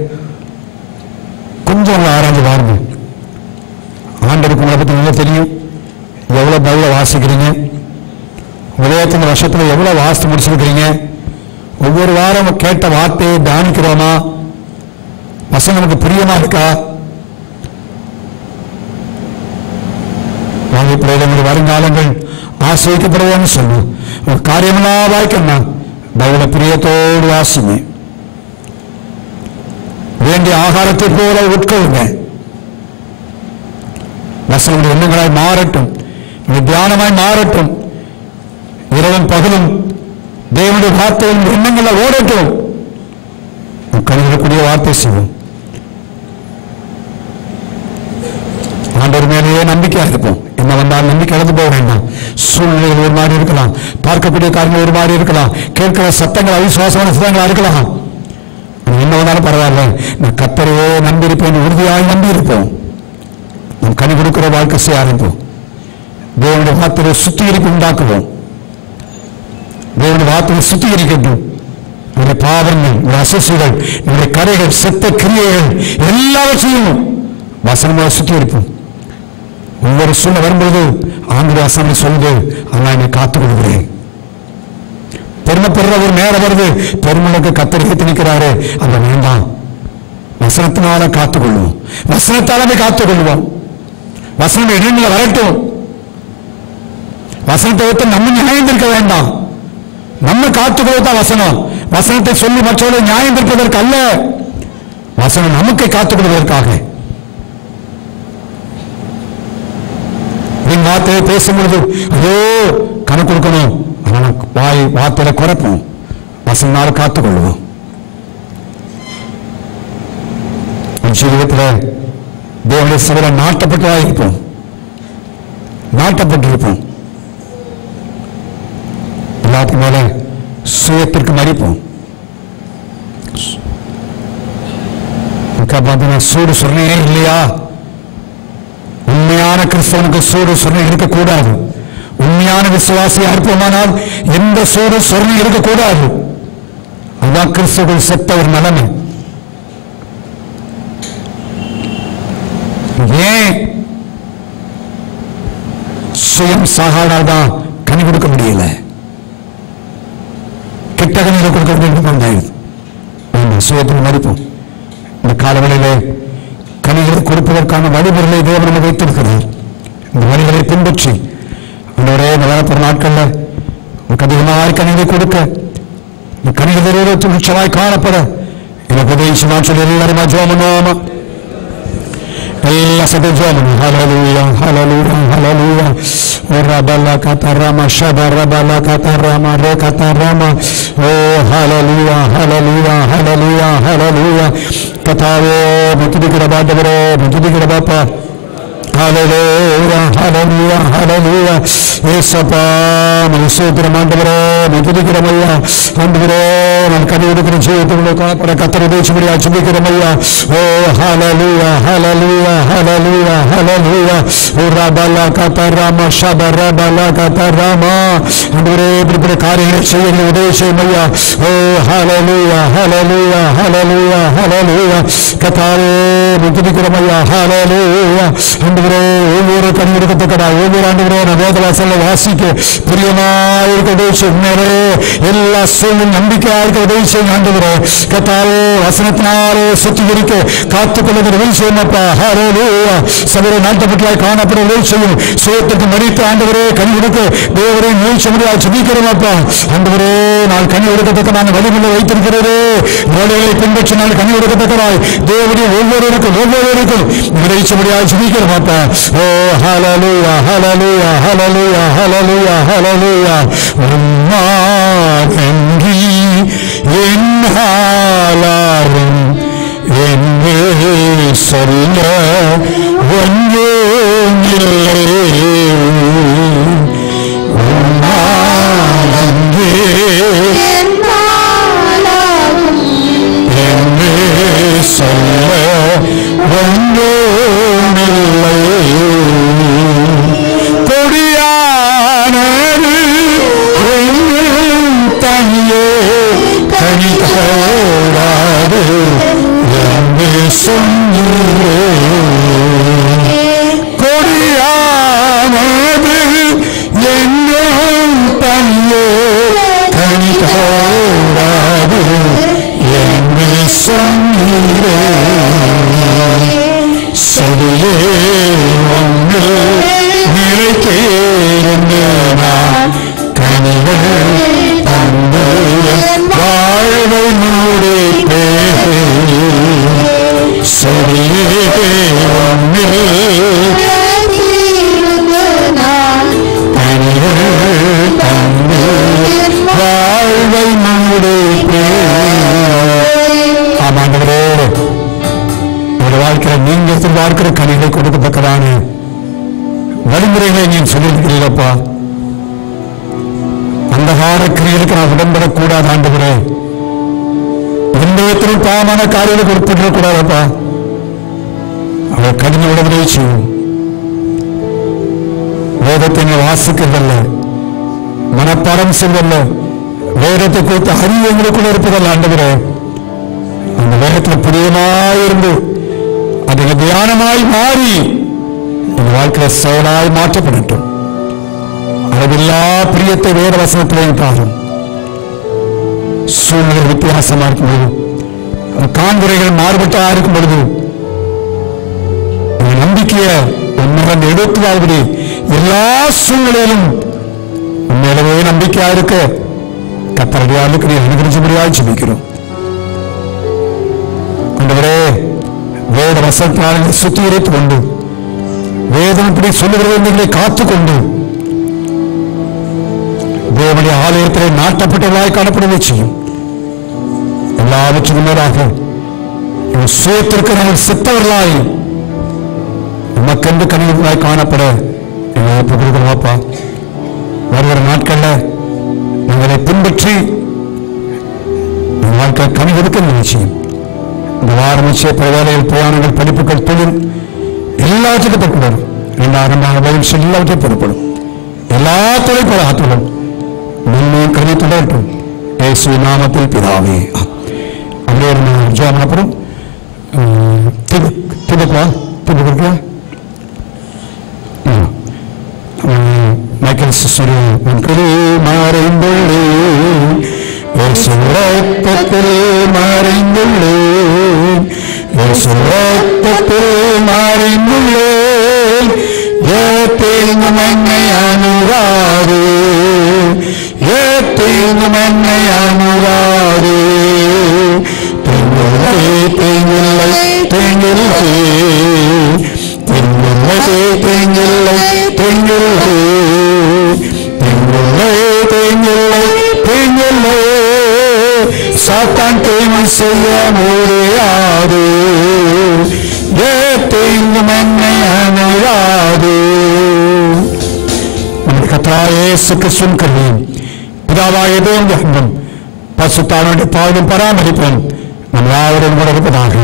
கொஞ்சம் ஆராய்ந்து பாருங்கள். ஆண்டருக்கு உங்களை பற்றி நல்லா தெரியும். எவ்வளோ பைபிளை வாசிக்கிறீங்க, உலகத்தின் வருஷத்தில் எவ்வளோ வாசித்து முடிச்சிருக்கிறீங்க, ஒவ்வொரு வாரம் கேட்ட வார்த்தையை தியானிக்கிறோமா, வசனம் நமக்கு பிரியமா இருக்கா? வருங்காலங்கள் ஆசிரியக்கப்படுவோம்னு சொல்லும். காரியமெல்லாம் வாய்க்கணும். பைபிள பிரியத்தோடு வாசிங்க. வேண்டிய ஆகாரத்தை போல உட்கொள்ளுங்க. வசனமுடைய எண்ணங்களாய் மாறட்டும், தியானமாய் மாறட்டும். இரவும் பகலும் தேவனுடைய வார்த்தையின் எண்ணங்களை ஓடட்டும். கணிதக்கூடிய வார்த்தை செய்வோம். ஆண்டவர் மேலேயே நம்பிக்கையா இருப்போம். என்ன வந்தாலும் நம்பிக்கை இழந்து போக வேண்டாம். சூழ்நிலைகள் ஒரு மாதிரி இருக்கலாம், பார்க்கக்கூடிய காரியங்கள் ஒரு மாதிரி இருக்கலாம், கேட்கிற சத்தங்கள் அவிசுவாசமான சத்தங்களா இருக்கலாம். என்ன வந்தாலும் பரவாயில்ல, நான் கர்த்தரையே நம்பியிருப்பேன், உறுதியாக நம்பி இருப்போம். நாம் கனி கொடுக்கிற வாழ்க்கை செய்ய ஆரம்பிப்போம். தேவனுடைய வார்த்தையை சுத்திகரிப்பு உண்டாக்குவோம். தேவனுடைய வார்த்தையை சுத்திகரிக்கட்டும். நம்முடைய பாவங்கள், நம்முடைய அசைகள், நம்முடைய கரைகள், செத்த கிரியைகள் எல்லாவற்றையும் வசனமாக சுத்திகரிப்போம். ஒவ்வொரு சூழ்நிலை வரும்போது ஆண்டு வசனம் சொல்லுது, ஆனால் என்னை காத்துக் கொள்கிறேன். பெருமைப்படுற ஒரு நேரம் வருது, பெருமனுக்கு கத்தரித்து நிற்கிறாரு, அந்த வேண்டாம். வசனத்தினால காத்துக்கொள்வோம், வசனத்தாலே காத்துக்கொள்வோம். வசனம் இடங்களில் வரட்டும். வசனத்தை வைத்து நம்ம நியாயம் இருக்க வேண்டாம். நம்ம காத்துக்கொள்ளத்தான் வசனம். வசனத்தை சொல்லி மற்றவர்களை நியாயம் இருப்பதற்கு அல்ல, வசனம் நமக்கு காத்துக்கொள்வதற்காக. வார்த்தையை பேசும்பொழுது அதோ கணக்கு கொடுக்கணும். ஆனால் வாய் வார்த்தையில குறைப்போம், வசனால காத்துக்கொள்வோம். ஜீவிதத்தில் தேவனுடைய சபையில நாட்டப்பட்டதாக இருப்போம், நாட்டப்பட்டிருப்போம். எல்லாத்துக்கு மேல சுயத்திற்கு மதிப்போம். சூடு சொன்னே இல்லையா? உண்மையான கிறிஸ்தவனுக்கு சூடு சொன்ன இருக்கக்கூடாது. உண்மையான விசுவாசியா இருப்போமானால் எந்த சூடு சொன்ன இருக்கக்கூடாது. அதுதான் கிறிஸ்தவர்கள் செத்த ஒரு நிலைமை. ஏன் சுயம் சாகாதான் கனி கொடுக்க முடியல? கெட்ட கனிகளை கொடுக்க முடியாது. சுயத்தில் மதிப்போம். இந்த காலவெளியிலே கனிகளை கொடுப்பதற்கான வழிமுறைகளை தேவன் வைத்திருக்கிறார். இந்த வழிகளை பின்பற்றி அவனுடைய வரப்போற நாட்களில் உனக்கு அதிகமாக கனிகளை கொடுக்க, இந்த கனிகளை துணிச்சலாய் காணப்பட எனக்கு உதவி சொல்லி எல்லாருமா ஜோமனோமா எல்லா சபை ஜோமனும். ஹல்லேலூயா ஹல்லேலூயா ஹல்லேலூயா. ரபல கதரம ஷபரபல கதரம ரே கதரம. ஓ ஹல்லேலூயா ஹல்லேலூயா ஹல்லேலூயா ஹல்லேலூயா. கதாவே முத்துதிக்கிற பாண்டவரே, முத்துதிக்கிற பாப்பா. ஹல்லேலூயா ஹல்லேலூயா ஹல்லேலூயா. ஏசப்பா மனுஷோத்திரம் ஆண்டவரே, முத்துதிக்கிற ஐயா. ஆண்டவரே நான் கனி கொடுக்கிற ஜீவிதத்தினுடைய காணப்பட கத்தரை தேய்ச்சிபடி ஆட்சிக்கிறோம் ஐயா. ஓ ஹல்லேலூயா ஹல்லேலூயா ஹல்லேலூயா ஹல்லேலூயா. ஓ ரபல கதரம ஷபரபல கதரம. ஆண்டவரே இப்படிப்பட்ட காரியங்களை செய்ய உதவி செய்யும் ஐயா. ஓ ஹல்லேலூயா ஹல்லேலூயா ஹல்லேலூயா ஹல்லேலூயா. கதாவே முத்துதிக்கிற ஐயா. ஹல்லேலூயா. ஆண்டவரே ஒவ்வொரு கனி கொடுக்கத்தக்கடா, ஒவ்வொரு ஆண்டவரே நான் வேதவாசல்ல வாசிக்க பிரியமாயிருக்க உதவி செய்யும். எல்லா சூழ்நிலை நம்பிக்கையா இருக்க உதவி செய்யும் ஆண்டவரே. கத்தாவே வசனத்தினாலே சுத்திகரிக்க காத்துக்கொள்ளுகிற உதவி செய்யும் அப்பா. ஹல்லேலூயா. சபையை நாட்டப்பட்டலாய் காணப்பட உதவி செய்யும். சுயத்திற்கு மறித்து ஆண்டவரே கனி கொடுக்க தேவரை முயற்சி முடியாது சுபிக்கிறோம் அப்பா. ஆண்டவரே நான் கனி கொடுக்கத்தக்க நான் வழிமுறை வைத்திருக்கிறதே, வேலைகளை பின்பற்றி நான் கனி கொடுக்கத்தக்கதாய் தேவனுடைய ஒவ்வொருவருக்கும் முயற்சி முடியாது சுபிக்கிறோம் அப்பா. ஓ ஹல்லேலூயா ஹல்லேலூயா ஹல்லேலூயா ஹல்லேலூயா ஹல்லேலூயா. நன்றி என்னாலும் என்னே சொல்ல ஒன்றும் இல்லை. நன்றி என்னே சொல்ல ஒன்றும் இல்லை. கொடியானது தனியே கனிகோடாது என்று சொன்னீரே. கொடியானது கிரியைகளுக்கு நான் உடன்படக்கூடாது ஆண்டவரே. எந்த விதத்திலும் பாவமான காரியங்களுக்கு உட்பட்டுக்கூடாதப்பா. அவர் கடின உடனே செய்யும். வேதத்தை வாசிக்கிறதல்ல, மனப்பாடம் செய்வதல்ல, வேதத்தை குறித்த அறிவு எங்களுக்குள்ள இருப்பதல்ல ஆண்டவரே. அந்த வேதத்தில் புதியமாயிருந்து அது தியானமாய் மாறி என் வாழ்க்கையில செயலாய் மாற்றப்படட்டும். அளவில்லா பிரியத்தை வேத வசனத்திலேயும் பாரும். சூழ்நிலை வித்தியாசமா இருக்கும் பொழுது, காண்புரைகள் மாறுபட்டா இருக்கும் பொழுது நம்பிக்கையை உண்மையில எடுத்து வாழ்வது எல்லா சூழ்நிலையிலும் உண்மையிலவே நம்பிக்கையா இருக்க கத்தரடியாளுக்கு நீ அனுகரிச்சபடியாக ஜெபிக்கிறோம். ஆண்டவரே, வேத வசனத்தினால சுத்திகரித்துக் கொண்டு வேதம் இப்படி சொல்லுகிறதை காத்துக்கொண்டு தேவனுடைய ஆலயத்திலே நாட்டப்பட்டவர்களாய் காணப்படுவதை செய்யும். எல்லாவற்றுக்கும் மேலாக சுயத்திற்கு நாங்கள் செத்தவர்களாய் உமக்கென்று கனிவாய் காணப்பட கொடுக்கிறோம்ப்பா. வருகிற நாட்கள்ல எங்களை பின்பற்றி வாழ்க்கை கனி கொடுக்க நிச்சயம். இந்த வாரம் நிச்சய வேலைகள், பிரயாணங்கள், படிப்புகள், தொழில் எல்லாத்துக்கும் தற்படும். 2000 வயசு எல்லாவற்றையும் பொறுப்படும். எல்லா தொழில் ஆற்றுடன் முன்னும் கனி தொடரட்டும். இயேசு நாமத்தில் பிதாவே. அப்படியே ஜெபம் அப்புறம் திபுக்கா மைக்கேல் சிஸ்டர் மறைந்துள்ளே ரத்தத்தில் மறைந்துள்ளே மறைந்துள்ளே ஏத்தேங்கு மண்ணை அணுகாது ஏத்தேங்கு மண்ணை அணுகாது தெங்கில்லை தெங்கில்லை தெங்கில்லை தெங்கில்லை தெங்கில்லை தெங்கில்லை தெங்கில்லை தெங்கில்லை தெங்கில்லை சாத்தான் தீமை செய்ய முடியாது ஏத்தேங்கு மண்ணை அணுகாது. கர்த்தராகிய இயேசு கிறிஸ்துவின் கிருபையும் பிதாவாகிய தேவனுடைய அன்பும் பரிசுத்த ஆவியானவருடைய பாவமும் பராமரிப்பும் நம் யாவரோடும் கூட இருப்பதாக.